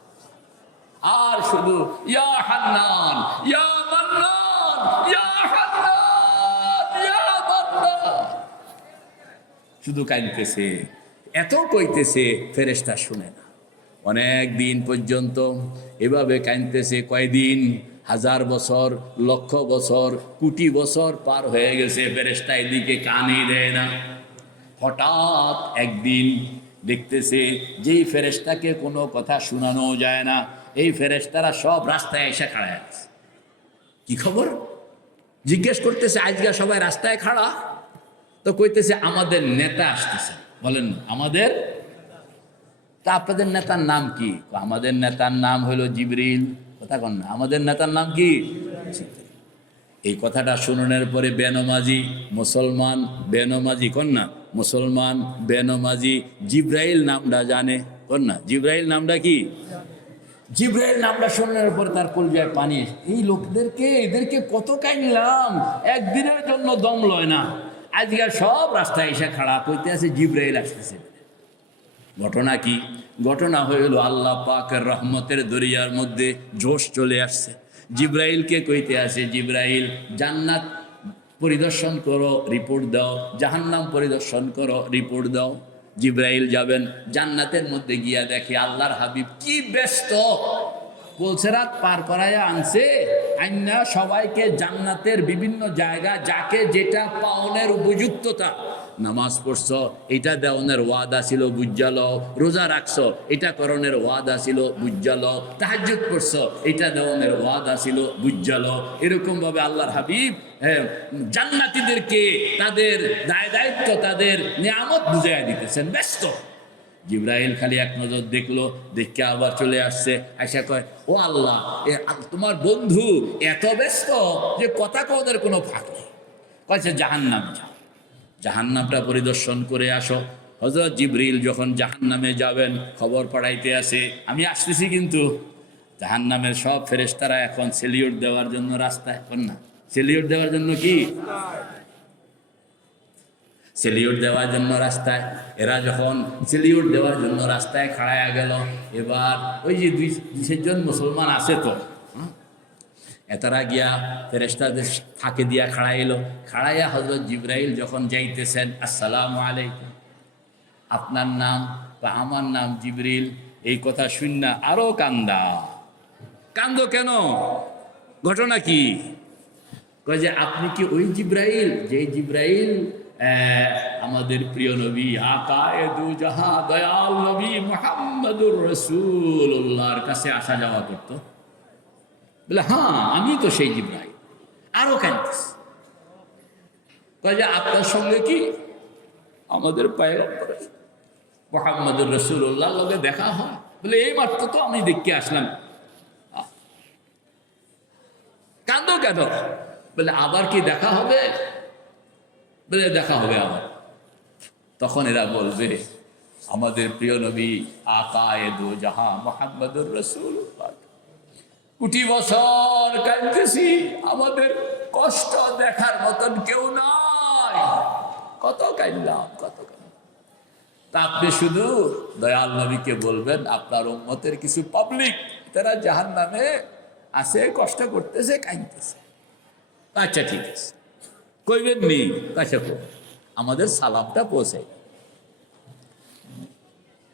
আর শুধু ইয়া হান্নান, ইয়া মান্নান, ইয়া হান্নান, ইয়া মান্নান, শুধু কাঁদতেছে। এত কইতেছে, ফেরেশতা শুনে না। অনেক দিন পর্যন্ত এভাবে কাঁদতেছে। কয়দিন? 1000 বছর, লক্ষ বছর, কোটি বছর পার হয়ে গেছে, ফেরেশতা এদিকে কানই দেয় না। হঠাৎ একদিন দেখতেছে যেই ফেরেশতাকে কোনো কথা শোনানো যায় না, এই ফেরেশতারা সব রাস্তায় এসে খাড়া আছে। কি খবর? জিজ্ঞেস করতেছে, আজকে সবাই রাস্তায় খাড়া? তো কইতেছে আমাদের নেতা আসতেছে। বলেন না আমাদের? তা আপনাদের নেতার নাম কি? আমাদের নেতার নাম হলো জিবরিল। কথা কন না, আমাদের নেতার নাম কি? এই কথাটা শুনানোর পরে বেনমাজি মুসলমান, বেনমাজি কন না, মুসলমান বেনমাজি জিব্রাইল নামটা জানে, কন না, জিব্রাইল নামটা কি? জিব্রাইল নামটা শোনার পরে তার কলজায় পানি। এই লোকদেরকে, এদেরকে কত কাইনিলাম, একদিনের জন্য দম লয় না, আজকে সব রাস্তায় এসে খাড়া কইতে আছে জিব্রাইল আসতেছে। ঘটনা কি? ঘটনা হইল আল্লাহ পাকের রহমতের দরিয়ার মধ্যে জোশ চলে আসছে। জিব্রাইলকে কইতে আসে, জিব্রাইল জান্নাত পরিদর্শন করো, রিপোর্ট দাও, জাহান্নাম পরিদর্শন করো, রিপোর্ট দাও। জিব্রাইল যাবেন, জান্নাতের মধ্যে গিয়া দেখে আল্লাহর হাবিব কি ব্যস্ত, পুলসেরাত পার করাইয়া আনছে, আইনা সবাইকে জান্নাতের বিভিন্ন জায়গা যাকে যেটা পাওনের উপযুক্ততা, নামাজ পড়ছ এটা দেওয়ানের ওয়াদা ছিল বুঝাল, রোজা রাখছ এটা করণের ওয়াদা ছিল বুঝাল, তাহাজ্জুদ পড়ছ এটা দেওয়ানের ওয়াদা ছিল বুঝাল। এরকম ভাবে আল্লাহর হাবিব জান্নাতীদেরকে তাদের দায়িত্ব, তাদের নিয়ামত বুঝাইয়া দিতেছেন, ব্যস্ত। জিব্রাইল খালি এক নজর দেখলো, দেখে আবার চলে আসছে, আয়সা কয়, ও আল্লাহ, তোমার বন্ধু এত ব্যস্ত যে কথা কওদের কোনো ফাঁক নেই। কয়েছে জাহান্নাম যাও, জাহান্নামটা পরিদর্শন করে আসো। হযরত জিবরিল যখন জাহান্নামে যাবেন, খবর পাঠাইতে আসে আমি আসতেছি, কিন্তু জাহান্নামের সব ফেরেশতারা এখন সেলিউট দেওয়ার জন্য রাস্তায়, এখন না সেলিউট দেওয়ার জন্য কি, সেলিউট দেওয়ার জন্য রাস্তায়, এরা যখন সেলিউট দেওয়ার জন্য রাস্তায় খাড়ায়া গেল, এবার ওই যে 2-3 জন মুসলমান আছে তো, এতারা গিয়া ফেরেশতাদের ফাঁকে দিয়া খাড়াইলো। খাড়াইয়া হযরত জিবরাইল যখন যাইতেছেন, আসসালামু আলাইকুম, আপনার নাম? বা আমার নাম জিবরিল। এই কথা শুননা আরো কান্দা। কান্দো কেন? ঘটনা কি? কয় যে আপনি কি ওই জিবরাইল, যে জিবরাইল আমাদের প্রিয় নবী আকায়ে দু জাহাঁ দয়াল নবী মুহাম্মদুর রাসূলুল্লাহর কাছে আসা যাওয়া করতো? বলে হ্যাঁ, আমি তো সেই জিবরাইল। আরো কাঁদতেছে। কয় যে আপনার সঙ্গে কি আমাদের পয়গম্বর মুহাম্মদুর রাসূলুল্লাহর লগে দেখা হয়? বলে এই মাত্র তো আমি দেখতে আসলাম। কান্দো কেন? বলে আবার কি দেখা হবে? বলে দেখা হবে আবার। তখন এরা বলবে আমাদের প্রিয় নবী আকায়ে দু জাহাঁ মুহাম্মদুর রাসূলুল্লাহ, কোটি বছর কাঁদতেছি, আমাদের কষ্ট দেখার মতন কেউ নাই, কত কাঁদলাম, কত কাঁদলাম। তা আপনি শুধু দয়াল নবীকে বলবেন আপনার উম্মতের কিছু পাবলিক তারা জাহান্নামে আছে, কষ্ট করতেছে, কাঁদতেছে। আচ্ছা ঠিক আছে, কইবেন নি? কাছে আমাদের সালামটা পৌঁছে।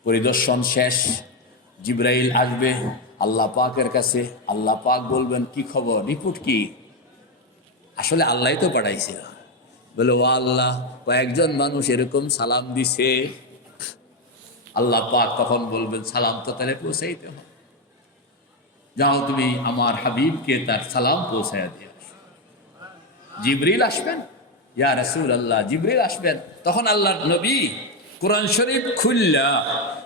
পরিদর্শন শেষ, জিবরাইল আসবে আল্লাহ পাকের কাছে। আল্লাহ পাক বলবেন কি খবর, রিপোর্ট কি? আসলে আল্লাহই তো পাঠাইছে। বলে ও আল্লাহ, কয়েকজন মানুষ এরকম সালাম দিছে। আল্লাহ পাক তখন বলবেন সালাম তো তাহলে পৌঁছাইতে হবে, যাও তুমি আমার হাবিবকে তার সালাম পৌঁছাইয়া দিয়ে আসো। জিবরিল আসবেন, ইয়া রাসূলুল্লাহ, জিবরিল আসবেন। তখন আল্লাহর নবী কোরআন শরীফ খুললা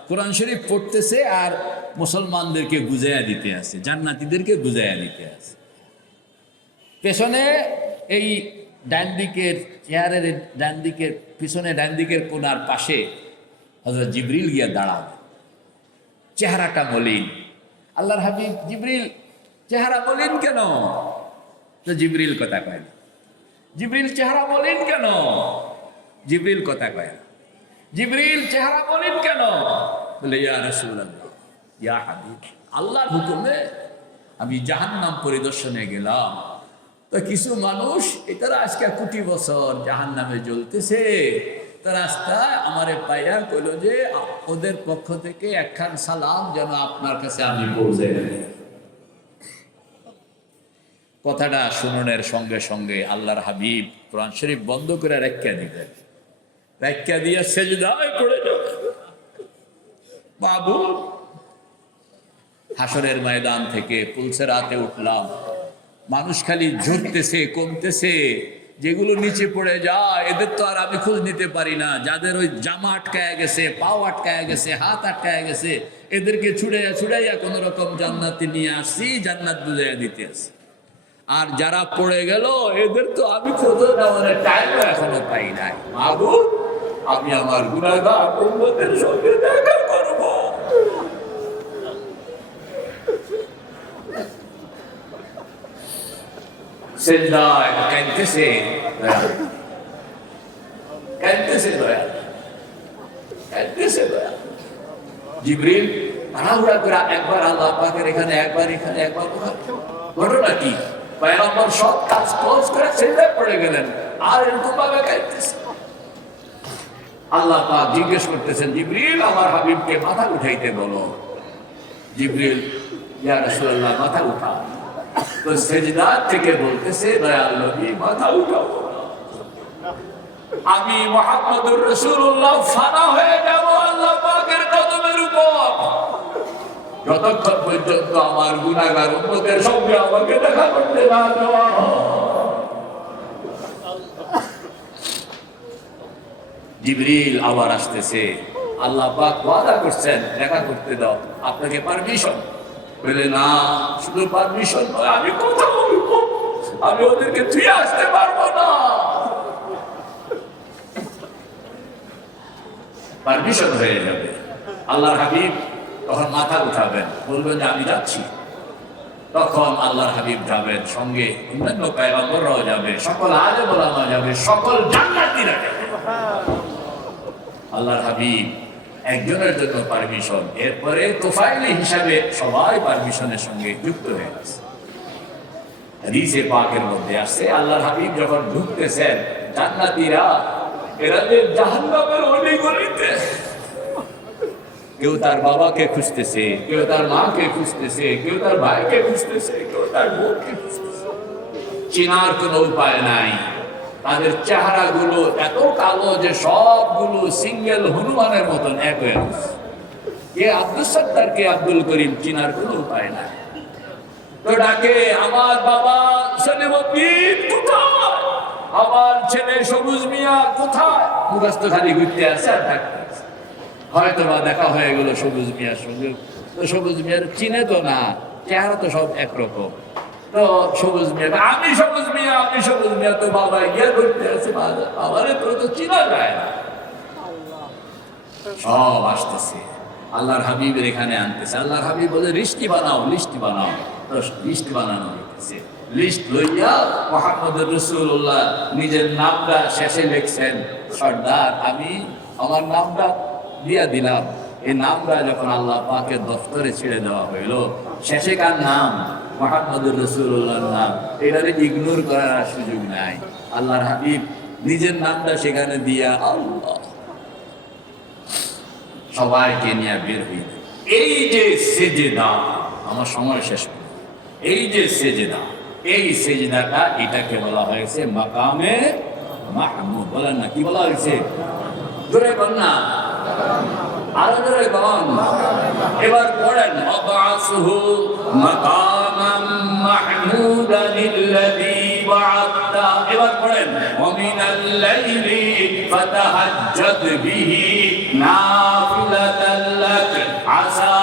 কোরআন শরীফ পড়তেছে আর মুসলমানদেরকে বুঝাইয়া দিতে আছে, জান্নাতীদেরকে বুঝাইয়া দিতে আছে। পেছনে এই ডান দিকের চেয়ারের ডান দিকের পিছনে ডান দিকের কোণার পাশে হযরত জিবরিল গিয়া দাঁড়াবে, চেহারাটা মলিন। আল্লাহর হাবিব জিবরিল চেহারা মলিন কেন? তো জিবরিল কথা কয় না। জিবরিল চেহারা মলিন কেন? জিবরিল কথা কয় না। জিবরিল চেহারা মলিন কেন? বলে ইয়া রাসূলুল্লাহ, ইয়া হাবিব, আল্লাহর হুকুমে আমি জাহান্নাম পরিদর্শনে গেলাম, তো কিছু মানুষ এটারা আজকে কোটি বছর জাহান্নামে জ্বলতেছে, তো তো রাস্তায় আমারে পাইয়া কইল যে ওদের পক্ষ থেকে একখান সালাম যেন আপনার কাছে আমি পৌঁছে দেই। কথাটা শুননের সঙ্গে সঙ্গে আল্লাহর হাবিব কোরআন শরীফ বন্ধ করে রেখা দিতেন, রেখা দিয়ে সেজদায় পড়ে যান। বাবু, হাসরের ময়দান থেকে পুলসেরাতে উঠলাম, মানুষ খালি ঝরতেছে, কমতেছে, যেগুলো নিচে পড়ে যায় এদের তো আর আমি খোঁজ নিতে পারি না। যাদের ওই জামা আটকায় গেছে, পাও আটকায় গেছে, হাত আটকায় গেছে, এদেরকে ছুড়াইয়া ছুড়াইয়া কোন রকম জান্নাতে নিয়ে আসছি, জান্নাত বুঝাইয়া দিতে আসছি। আর যারা পড়ে গেল এদের তো আমি খোঁজ নেওয়ার টাইম এখনো পাই নাই। বাবু, আমি আমার গুনাহগার উম্মতের সঙ্গে দেখা করব। সেজদায় কাঁদতেছে দয়াল, কাঁদতেছে দয়াল। জিবরিল তাড়াহুড়া করে একবার আল্লাহ পাকের এখানে, একবার এখানে, একবার ওখানে। ঘটনা কি? পয়গম্বর সব কাজ ক্লোজ করে সেজদায় পড়ে গেলেন, আর এরকম ভাবে কাঁদতেছে। আল্লাহ পাক জিজ্ঞেস করতেছেন, জিবরিল আমার হাবিবকে মাথা উঠাইতে বলো। জিবরিল, ইয়া রাসূলুল্লাহ মাথা উঠা। তো সেজদা থেকে বলতেছে, দয়াল নবী মাথা উঠাও, আমি মুহাম্মদুর রাসূলুল্লাহ ফানা হয়ে যাব আল্লাহ পাকের কদমের উপর, যতক্ষণ পর্যন্ত আমার গুনাহগার উম্মতের সঙ্গে আমাকে দেখা করতে না দেওয়া। জিবরিল আবার আসতেছে, আল্লাহ পাক ওয়াদা করছেন দেখা করতে দাও, আপনাকে পারমিশন। বলে না, শুধু পারমিশন নয়, আমি কথা বলবো, আমি ওদেরকে তুই আসতে পারবো না। পারমিশন হয়ে যাবে। আল্লাহর হাবিব তখন মাথা উঠাবেন, বলবেন যে আমি যাচ্ছি। তখন আল্লাহর হাবিব যাবেন, সঙ্গে অন্যান্য পয়গম্বররাও যাবে, সকল আলেম ওলামা যাবে, সকল জান্নাতীরা যাবে। আল্লাহর হাবিব একজনের জন্য পারমিশন, এরপরে তোফাইলি হিসাবে সবাই পারমিশনের সঙ্গে যুক্ত হয়ে গেছে। হাদিসে পাকের মধ্যে আসছে, আল্লাহর হাবিব যখন ঢুকতেছেন, জান্নাতীরা এরা যে জাহান্নামের অলিগলিতে, কেউ তার বাবাকে খুঁজতেছে, কেউ তার মাকে খুঁজতেছে, কেউ তার ভাইকে খুঁজতেছে, কেউ তার বোনকে খুঁজতেছে, চেনার কোনো উপায় নাই। তাদের চেহারা গুলো এত কালো যে সবগুলো সিঙ্গেল হনুমানের মতন এক হয়ে গেছে। কে আব্দুল সত্তার, কে আব্দুল করিম, চিনার কোনো উপায় নাই। তো ডাকে, আমার বাবা সলিমউদ্দিন কোথায়, আমার ছেলে সবুজ মিয়া কোথায়? মুখস্থ খালি ঘুরতে আসছে আর ডাকতে আসছে। হয়তো বা দেখা হয়ে গেল সবুজ মিয়ার সঙ্গে, তো সবুজ মিয়ার চিনে তো না, চেহারা তো সব একরকম। তো সবুজ মিয়া, আমি সবুজ মিয়া, আমি সবুজ মিয়া, তো বাবা গিয়ে ঘুরতে আছে, বাবারে তো চিনা যায় না। সব আসতেছে, আল্লাহর হাবিবের এখানে আনতেছে। আল্লাহর হাবিব বলে, লিস্টি বানাও, লিস্টি বানাও। তো লিস্ট বানানো হইতেছে। লিস্ট লইয়া মুহাম্মদুর রাসূলুল্লাহ নিজের নামটা শেষে লিখছেন, সর্দার আমি আমার নামটা দিয়া দিলাম। এই নামটা যখন আল্লাহ পাকের দফতরে ছেড়ে দেওয়া হইল, শেষে কার নাম? মুহাম্মদুর রাসূলুল্লাহর নাম। এটারে ইগনোর করার সুযোগ নাই। আল্লাহর হাবিব নিজের নামটা সেখানে দিয়া আল্লাহ সবাইকে নিয়ে বের হইল। এই যে সেজদা, আমার সময় শেষ, এই যে সেজদা, এই সেজদাটা এটাকে বলা হয়েছে মাকামে মাহমুদ। বলেন না, কি বলা হয়েছে? জোরে বল না, আরো জোরে বল। এবার পড়েন, আবাসহু মাকামান মাহমুদাল্লাযী ওয়া'আদতা। এবার পড়েন, ওয়া মিনাল লাইলি ফাতাহাজ্জাদ বিহি নাফিলাতাল লাক আসা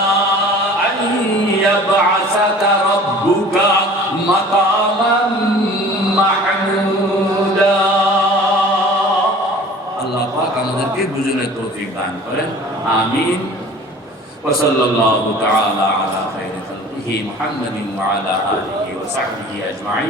আন ইয়াব'আসাকা রাব্বুকা মাকামান মাহমুদা। আল্লাহ পাক আমাদেরকে বুঝানোর তৌফিক দান করেন, আমিন। ওয়া সাল্লাল্লাহু তাআলা আলা খায়রি খালকিহি মুহাম্মাদিন ওয়া আলা আলিহি ওয়া সাহবিহি আজমাইন।